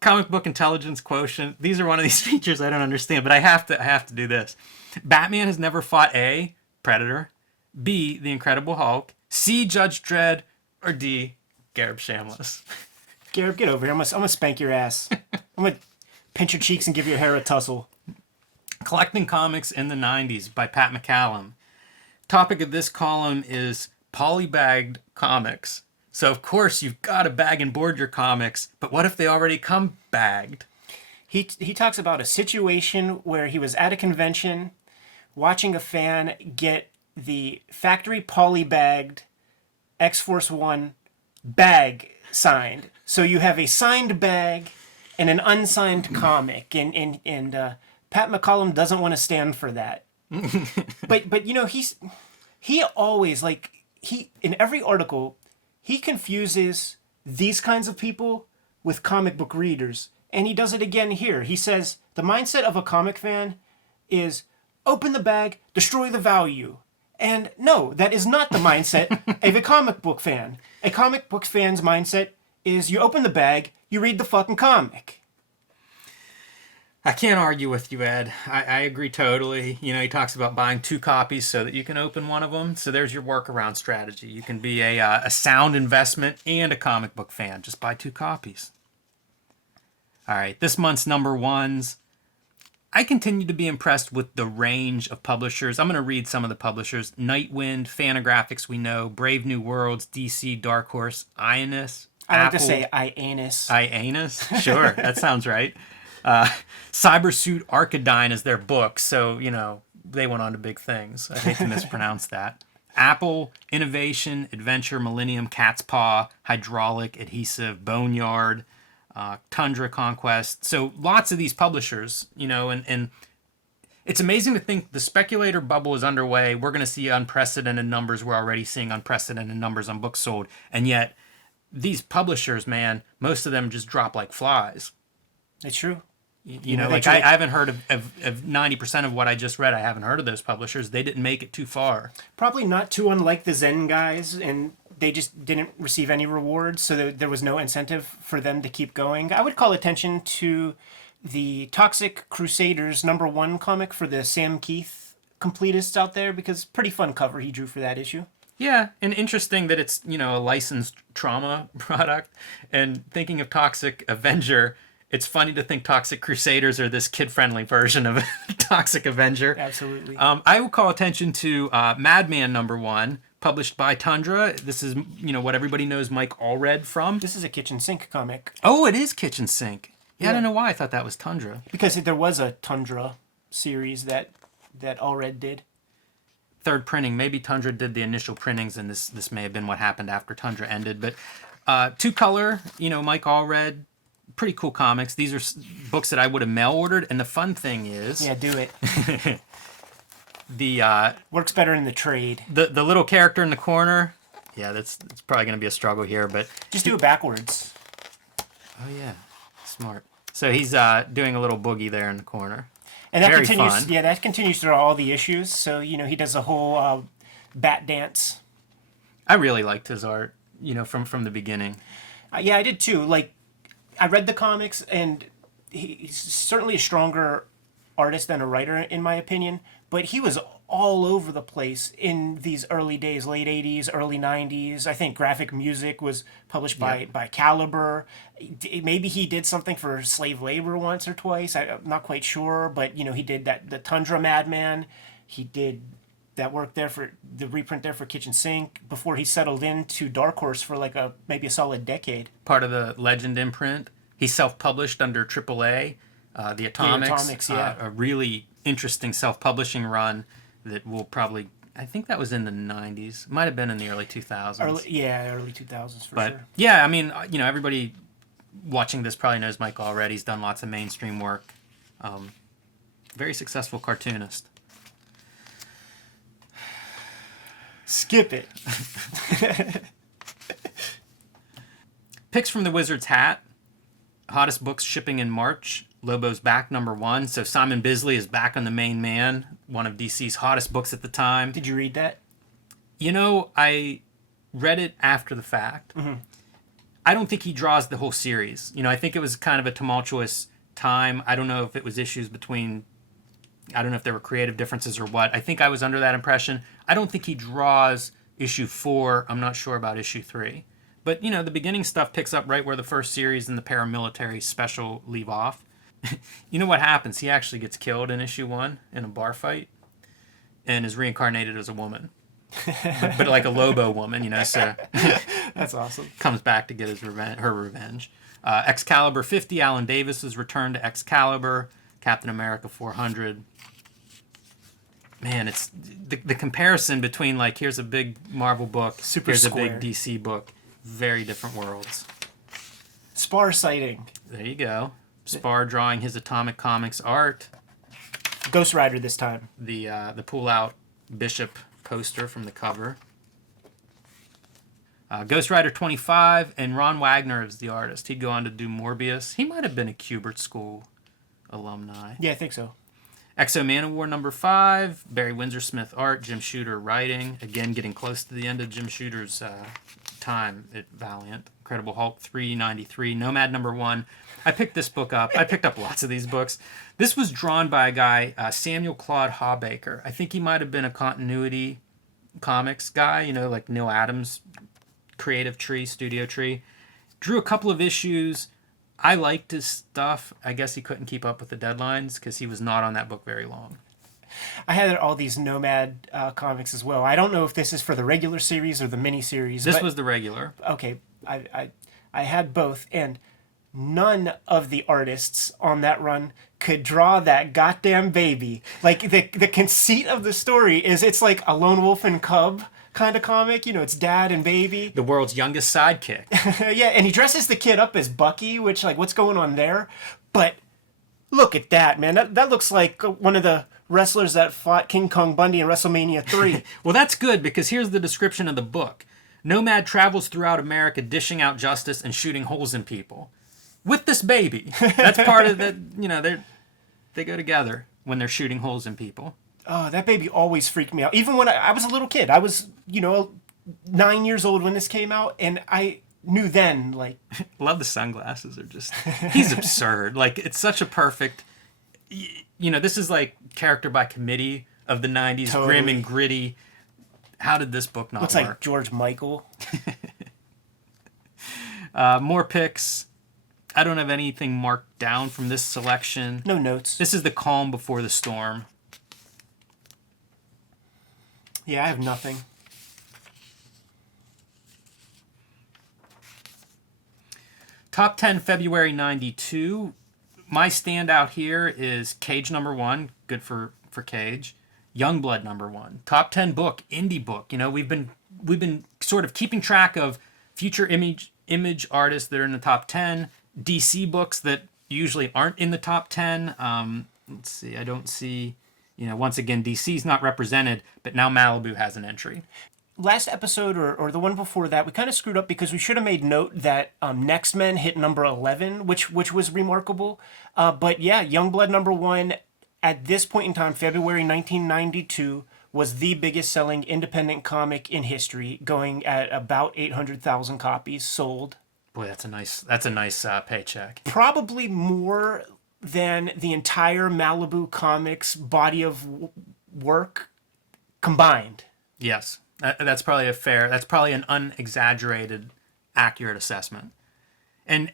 Comic book intelligence quotient. These are one of these features I don't understand, but I have to do this. Batman has never fought A, Predator, B, the Incredible Hulk, C, Judge Dredd, or D, Gareb Shamliss. Gareb, get over here. I'm gonna spank your ass. I'm gonna pinch your cheeks and give your hair a tussle. Collecting Comics in the 90s by Pat McCallum. Topic of this column is polybagged comics. So, of course, you've got to bag and board your comics, but what if they already come bagged? He talks about a situation where he was at a convention watching a fan get the factory polybagged X-Force 1 bag signed. So you have a signed bag and an unsigned comic, and Pat McCallum doesn't want to stand for that. but he always, in every article, he confuses these kinds of people with comic book readers. And he does it again here. He says, the mindset of a comic fan is open the bag, destroy the value. And no, that is not the mindset of a comic book fan. A comic book fan's mindset is you open the bag, you read the fucking comic. I can't argue with you, Ed. I agree totally. He talks about buying 2 copies so that you can open one of them. So there's your workaround strategy. You can be a sound investment and a comic book fan. Just buy 2 copies. All right, this month's number ones. I continue to be impressed with the range of publishers. I'm going to read some of the publishers. Nightwind, Fantagraphics, we know. Brave New Worlds, DC, Dark Horse, Ionis. I like to say Ianus. Ianus? Sure, that sounds right. Cybersuit Arcadyne is their book, so, they went on to big things. I hate to mispronounce that. Apple, Innovation, Adventure, Millennium, Cat's Paw, Hydraulic, Adhesive, Boneyard, Tundra Conquest. So lots of these publishers, and it's amazing to think the speculator bubble is underway. We're going to see unprecedented numbers. We're already seeing unprecedented numbers on books sold. And yet, these publishers, man, most of them just drop like flies. It's true. I haven't heard of 90% of what I just read. I haven't heard of those publishers. They didn't make it too far. Probably not too unlike the Zen guys, and they just didn't receive any rewards, so there was no incentive for them to keep going. I would call attention to the Toxic Crusaders #1 comic for the Sam Keith completists out there, because pretty fun cover he drew for that issue. Yeah, and interesting that it's, a licensed trauma product. And thinking of Toxic Avenger, it's funny to think Toxic Crusaders are this kid-friendly version of Toxic Avenger. Absolutely. I will call attention to Madman #1, published by Tundra. This is, what everybody knows Mike Allred from. This is a kitchen sink comic. Oh, it is Kitchen Sink. Yeah, Yeah. I don't know why I thought that was Tundra. Because there was a Tundra series that Allred did. Third printing. Maybe Tundra did the initial printings, and this may have been what happened after Tundra ended. But two-color, Mike Allred. Pretty cool comics. These are books that I would have mail ordered, and the fun thing is, Yeah, do it. the Works better in the trade. the little character in the corner. Yeah, that's probably going to be a struggle here, but Just do it backwards. oh yeah, smart. So he's doing a little boogie there in the corner. And that Very continues. fun. Yeah, that continues through all the issues. So he does a whole bat dance. I really liked his art, from the beginning. Yeah, I did too. Like, I read the comics, and he's certainly a stronger artist than a writer, in my opinion. But he was all over the place in these early days, late 80s, early 90s. I think Graphic Music was published by Caliber. Maybe he did something for slave labor once or twice. I'm not quite sure. But, he did the Tundra Madman. He did that work there for the reprint there for Kitchen Sink before he settled into Dark Horse for maybe a solid decade. Part of the Legend imprint. He self-published under AAA, the Atomics. Atomics, yeah. A really interesting self-publishing run that will probably, I think that was in the 90s. Might have been in the early 2000s. Early 2000s for But sure. yeah, I mean, everybody watching this probably knows Mike already. He's done lots of mainstream work. Very successful cartoonist. Skip it. Picks from the Wizard's Hat. Hottest books shipping in March. Lobo's Back #1. So Simon Bisley is back on The Main Man, one of DC's hottest books at the time. Did you read that? I read it after the fact. Mm-hmm. I don't think he draws the whole series. I think it was kind of a tumultuous time. I don't know if it was issues between, I don't know if there were creative differences or what. I think I was under that impression. I don't think he draws issue 4. I'm not sure about issue 3. But, the beginning stuff picks up right where the first series and the paramilitary special leave off. You know what happens? He actually gets killed in issue 1 in a bar fight and is reincarnated as a woman. but like a Lobo woman, so That's awesome. comes back to get her revenge. Excalibur 50, Alan Davis's return to Excalibur, Captain America 400. Man, it's the comparison between here's a big Marvel book, Super here's square. a big DC book, very different worlds. Spar sighting. There you go. Spar drawing his Atomic Comics art. Ghost Rider this time. The pull out Bishop poster from the cover. Ghost Rider 25, and Ron Wagner is the artist. He'd go on to do Morbius. He might have been a Kubert School alumni. Yeah, I think so. Exo Manowar #5, Barry Windsor Smith art, Jim Shooter writing. Again, getting close to the end of Jim Shooter's time at Valiant. Incredible Hulk 393, Nomad #1. I picked this book up. I picked up lots of these books. This was drawn by a guy, Samuel Claude Hawbaker. I think he might have been a continuity comics guy, like Neil Adams' creative tree, studio tree. Drew a couple of issues. I liked his stuff. I guess he couldn't keep up with the deadlines because he was not on that book very long. I had all these Nomad comics as well. I don't know if this is for the regular series or the mini series. This was the regular. Okay, I I had both, and none of the artists on that run could draw that goddamn baby. Like, the conceit of the story is it's like a lone wolf and cub kind of comic. You know, it's dad and baby. The world's youngest sidekick. Yeah, and he dresses the kid up as Bucky, which, like, what's going on there? But look at that, man. That looks like one of the wrestlers that fought King Kong Bundy in WrestleMania 3. Well, that's good, because here's the description of the book. Nomad travels throughout America dishing out justice and shooting holes in people. With this baby. That's part of the, you know, they go together when they're shooting holes in people. Oh, that baby always freaked me out. Even when I was a little kid. I was, 9 years old when this came out, and I knew then, like... Love the sunglasses. Are just... He's absurd. Like, it's such a perfect... this is like character by committee of the 90s, totally. Grim and gritty. How did this book not Looks work? Like George Michael. More picks. I don't have anything marked down from this selection. No notes. This is the calm before the storm. Yeah, I have nothing. Top 10 February 92. My standout here is Cage #1. Good for Cage. Youngblood #1. Top 10 book, indie book. We've been sort of keeping track of future image artists that are in the top 10. DC books that usually aren't in the top 10. Let's see. I don't see... once again, DC's not represented, but now Malibu has an entry. Last episode, or the one before that, we kind of screwed up because we should have made note that Next Men hit number 11, which was remarkable. But yeah, Youngblood #1, at this point in time, February 1992, was the biggest selling independent comic in history, going at about 800,000 copies sold. Boy, that's a nice paycheck. Probably more than the entire Malibu Comics body of work combined. Yes, that's probably that's probably an unexaggerated, accurate assessment. And,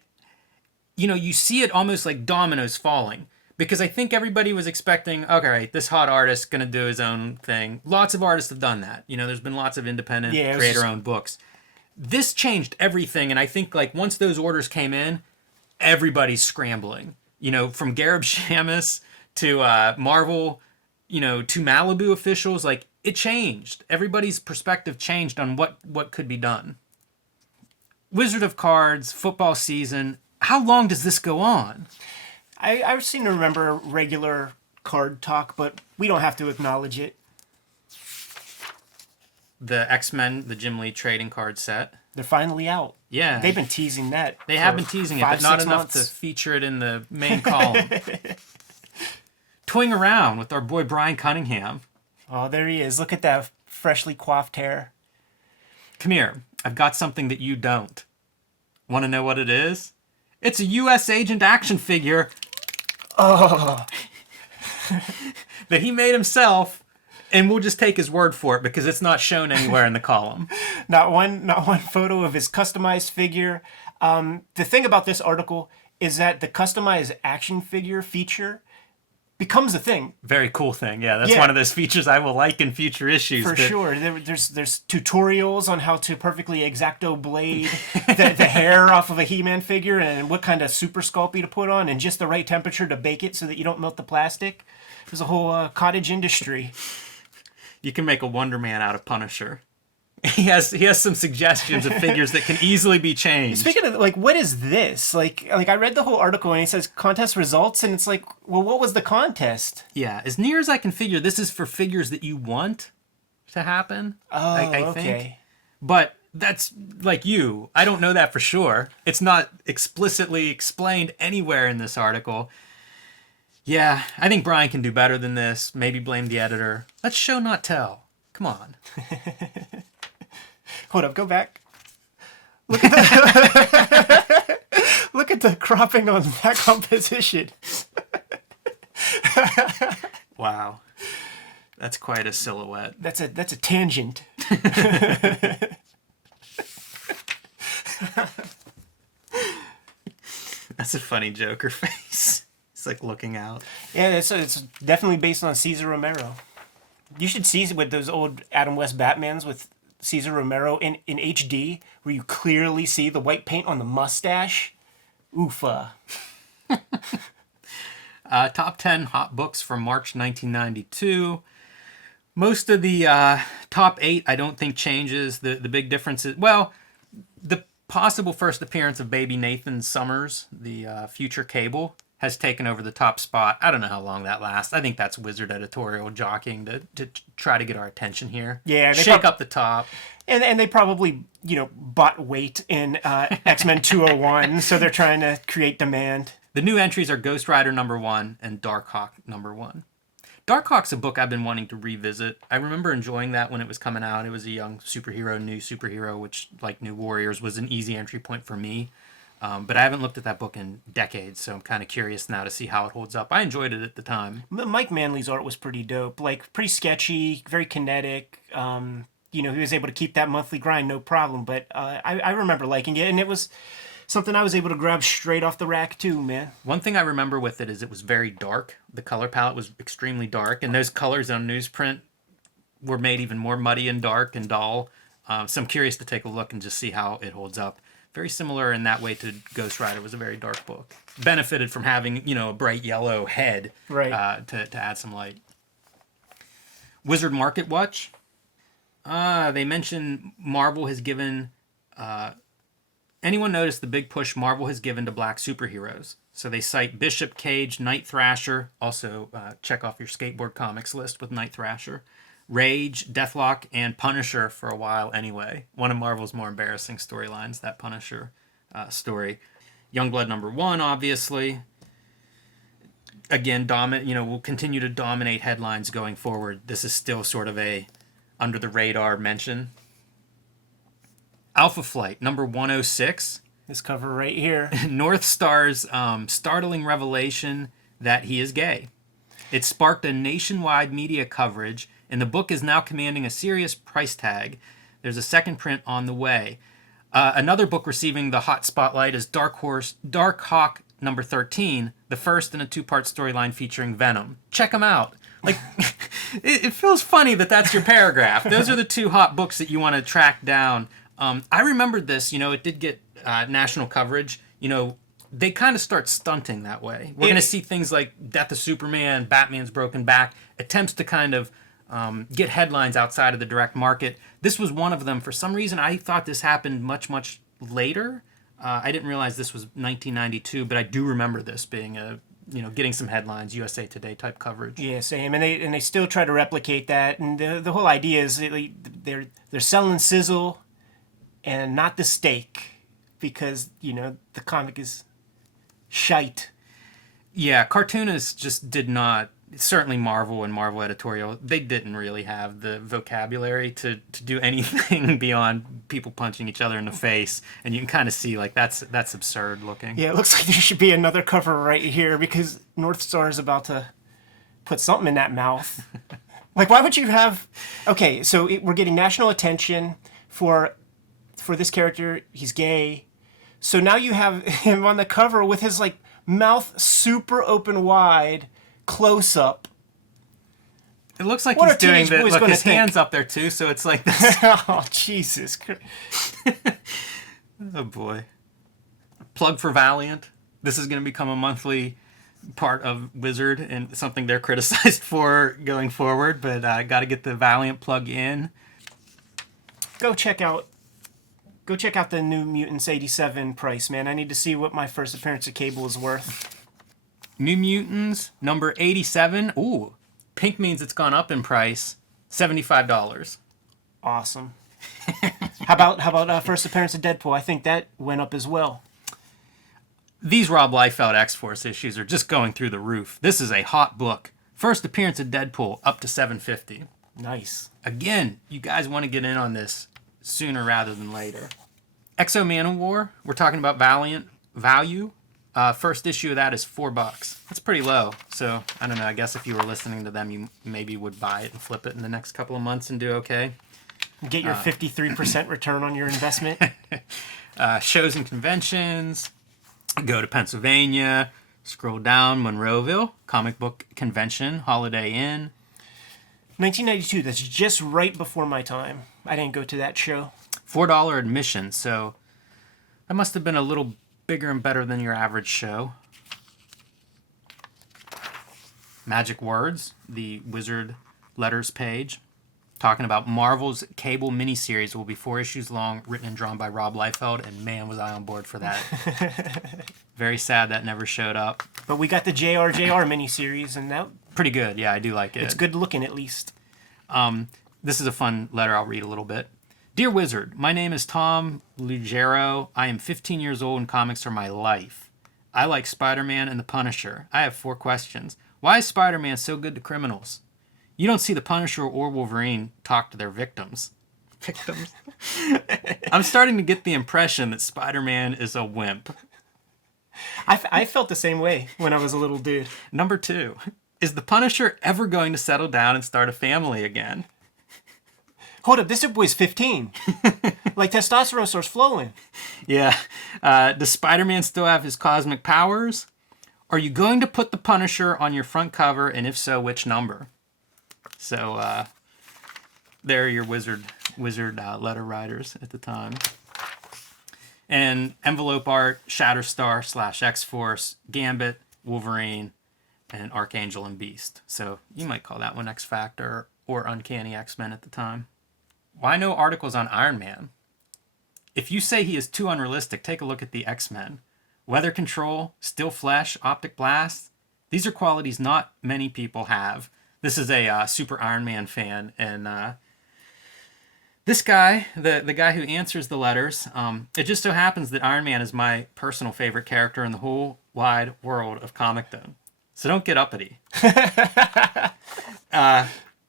you see it almost like dominoes falling, because I think everybody was expecting, okay, this hot artist's going to do his own thing. Lots of artists have done that. There's been lots of independent creator-owned books. This changed everything, and I think, like, once those orders came in, everybody's scrambling. From Gareb Shamus to Marvel, to Malibu officials, like, it changed. Everybody's perspective changed on what could be done. Wizard of Cards, football season. How long does this go on? I seem to remember regular card talk, but we don't have to acknowledge it. The X-Men, the Jim Lee trading card set. They're finally out. Yeah. They've been teasing that. They have been teasing it, but not enough to feature it in the main column. Toying around with our boy Brian Cunningham. Oh, there he is. Look at that freshly coiffed hair. Come here. I've got something that you don't. Want to know what it is? It's a U.S. Agent action figure. Oh. That he made himself. And we'll just take his word for it because it's not shown anywhere in the column. Not one photo of his customized figure. The thing about this article is that the customized action figure feature becomes a thing. Very cool thing. Yeah, that's one of those features I will like in future issues. For sure. There's tutorials on how to perfectly X-Acto blade the hair off of a He-Man figure and what kind of super sculpey to put on and just the right temperature to bake it so that you don't melt the plastic. There's a whole cottage industry. You can make a Wonder Man out of Punisher. He has some suggestions of figures that can easily be changed. Speaking of, like, what is this? Like I read the whole article and it says contest results, and it's like, well, what was the contest? Yeah, as near as I can figure, this is for figures that you want to happen. Oh, I think. okay. But that's like you. I don't know that for sure. It's not explicitly explained anywhere in this article. Yeah, I think Brian can do better than this. Maybe blame the editor. Let's show, not tell. Come on. Hold up, go back. Look at the look at the cropping on that composition. Wow, that's quite a silhouette. That's a tangent. That's a funny Joker face. It's like looking out. Yeah, it's definitely based on Cesar Romero. You should see with those old Adam West Batmans with Cesar Romero in HD, where you clearly see the white paint on the mustache. Oofa. Top 10 hot books from March 1992. Most of the top 8 I don't think changes. The big difference is, well, the possible first appearance of baby Nathan Summers, the future Cable, has taken over the top spot. I don't know how long that lasts. I think that's Wizard Editorial jockeying to try to get our attention here. Yeah, they shake up the top. And they probably, bought weight in X-Men 201, so they're trying to create demand. The new entries are Ghost Rider #1 and Darkhawk #1. Darkhawk's a book I've been wanting to revisit. I remember enjoying that when it was coming out. It was a young superhero, new superhero, which, like New Warriors, was an easy entry point for me. But I haven't looked at that book in decades, so I'm kind of curious now to see how it holds up. I enjoyed it at the time. Mike Manley's art was pretty dope. Like, pretty sketchy, very kinetic. He was able to keep that monthly grind, no problem. But I remember liking it, and it was something I was able to grab straight off the rack too, man. One thing I remember with it is it was very dark. The color palette was extremely dark, and those colors on newsprint were made even more muddy and dark and dull. So I'm curious to take a look and just see how it holds up. Very similar in that way to Ghost Rider. It was a very dark book. Benefited from having, a bright yellow head, right, to add some light. Wizard Market Watch. They mention Marvel has given... anyone notice the big push Marvel has given to black superheroes? So they cite Bishop, Cage, Night Thrasher. Also, check off your skateboard comics list with Night Thrasher. Rage, Deathlock, and Punisher for a while anyway. One of Marvel's more embarrassing storylines, that Punisher story. Youngblood #1, obviously. Again, will continue to dominate headlines going forward. This is still sort of a under-the-radar mention. Alpha Flight, #106. This cover right here. North Star's startling revelation that he is gay. It sparked a nationwide media coverage, and the book is now commanding a serious price tag. There's a second print on the way. Another book receiving the hot spotlight is Darkhawk #13, the first in a 2-part storyline featuring Venom. Check them out. Like, it feels funny that that's your paragraph. Those are the 2 hot books that you want to track down. I remembered this, it did get national coverage. They kind of start stunting that way. We're going to see things like Death of Superman, Batman's Broken Back, attempts to kind of get headlines outside of the direct market. This was one of them. For some reason, I thought this happened much, much later. I didn't realize this was 1992, but I do remember this being getting some headlines, USA Today type coverage. Yeah, same. And they still try to replicate that. And the whole idea is they're selling sizzle and not the steak, because the comic is shite. Yeah, cartoonists just did not, certainly Marvel and Marvel Editorial, they didn't really have the vocabulary to do anything beyond people punching each other in the face. And you can kind of see, like, that's absurd looking. Yeah, it looks like there should be another cover right here, because North Star is about to put something in that mouth. Like, why would you have... Okay, so we're getting national attention for this character. He's gay. So now you have him on the cover with his, like, mouth super open wide, close up. It looks like he's doing the, look, his hands up there too, so it's like this. Oh, Jesus Christ. Oh, boy. Plug for Valiant. This is going to become a monthly part of Wizard and something they're criticized for going forward, but I got to get the Valiant plug in. Go check out the New Mutants 87 price, man. I need to see what my first appearance of Cable is worth. New Mutants, number 87. Ooh, pink means it's gone up in price. $75. Awesome. How about first appearance of Deadpool? I think that went up as well. These Rob Liefeld X-Force issues are just going through the roof. This is a hot book. First appearance of Deadpool, up to $750. Nice. Again, you guys want to get in on this sooner rather than later. Exo Manowar, we're talking about Valiant value. First issue of that is $4. That's pretty low. So, I don't know, I guess if you were listening to them, you maybe would buy it and flip it in the next couple of months and do okay. Get your 53% return on your investment. Shows and conventions. Go to Pennsylvania. Scroll down, Monroeville. Comic Book Convention. Holiday Inn. 1992. That's just right before my time. I didn't go to that show. $4 admission, so that must have been a little bigger and better than your average show. Magic Words, the Wizard Letters page, talking about Marvel's cable miniseries will be 4 issues long, written and drawn by Rob Liefeld, and man, was I on board for that. Very sad that never showed up. But we got the JR miniseries, and that Pretty good, yeah, I do like it. it's good looking at least. This is a fun letter. I'll read a little bit. Dear Wizard, my name is Tom Lugero. I am 15 years old and comics are my life. I like Spider-Man and the Punisher. I have 4 questions. Why is Spider-Man so good to criminals? You don't see the Punisher or Wolverine talk to their victims. Victims? I'm starting to get the impression that Spider-Man is a wimp. I felt the same way when I was a little dude. Number 2, is the Punisher ever going to settle down and start a family again? Hold up, this boy's 15. Like, testosterone starts flowing. Yeah. Does Spider-Man still have his cosmic powers? Are you going to put the Punisher on your front cover, and if so, which number? So, there are your wizard letter writers at the time. And envelope art, Shatterstar / X-Force, Gambit, Wolverine, and Archangel and Beast. So you might call that one X-Factor or Uncanny X-Men at the time. Why no articles on Iron Man? If you say he is too unrealistic, take a look at the X-Men. Weather control, still flesh, optic blast. These are qualities not many people have. This is a super Iron Man fan, and this guy, the guy who answers the letters, it just so happens that Iron Man is my personal favorite character in the whole wide world of comicdom. So don't get uppity.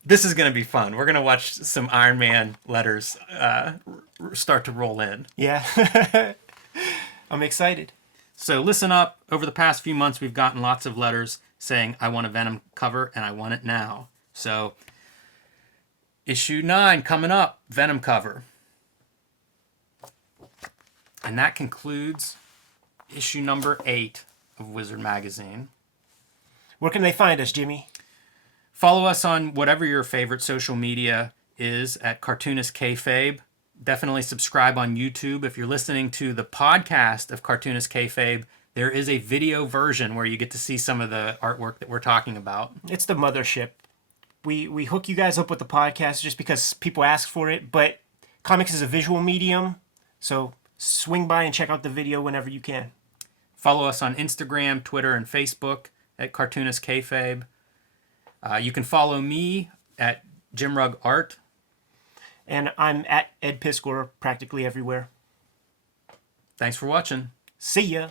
This is going to be fun. We're going to watch some Iron Man letters start to roll in. Yeah. I'm excited. So listen up. Over the past few months, we've gotten lots of letters saying, I want a Venom cover, and I want it now. So issue 9 coming up, Venom cover. And that concludes issue number 8 of Wizard Magazine. Where can they find us, Jimmy? Follow us on whatever your favorite social media is at Cartoonist Kayfabe. Definitely subscribe on YouTube. If you're listening to the podcast of Cartoonist Kayfabe, there is a video version where you get to see some of the artwork that we're talking about. It's the mothership. We hook you guys up with the podcast just because people ask for it, but comics is a visual medium, so swing by and check out the video whenever you can. Follow us on Instagram, Twitter, and Facebook at Cartoonist Kayfabe. You can follow me at Jim Rugg Art. And I'm at Ed Piskor practically everywhere. Thanks for watching. See ya.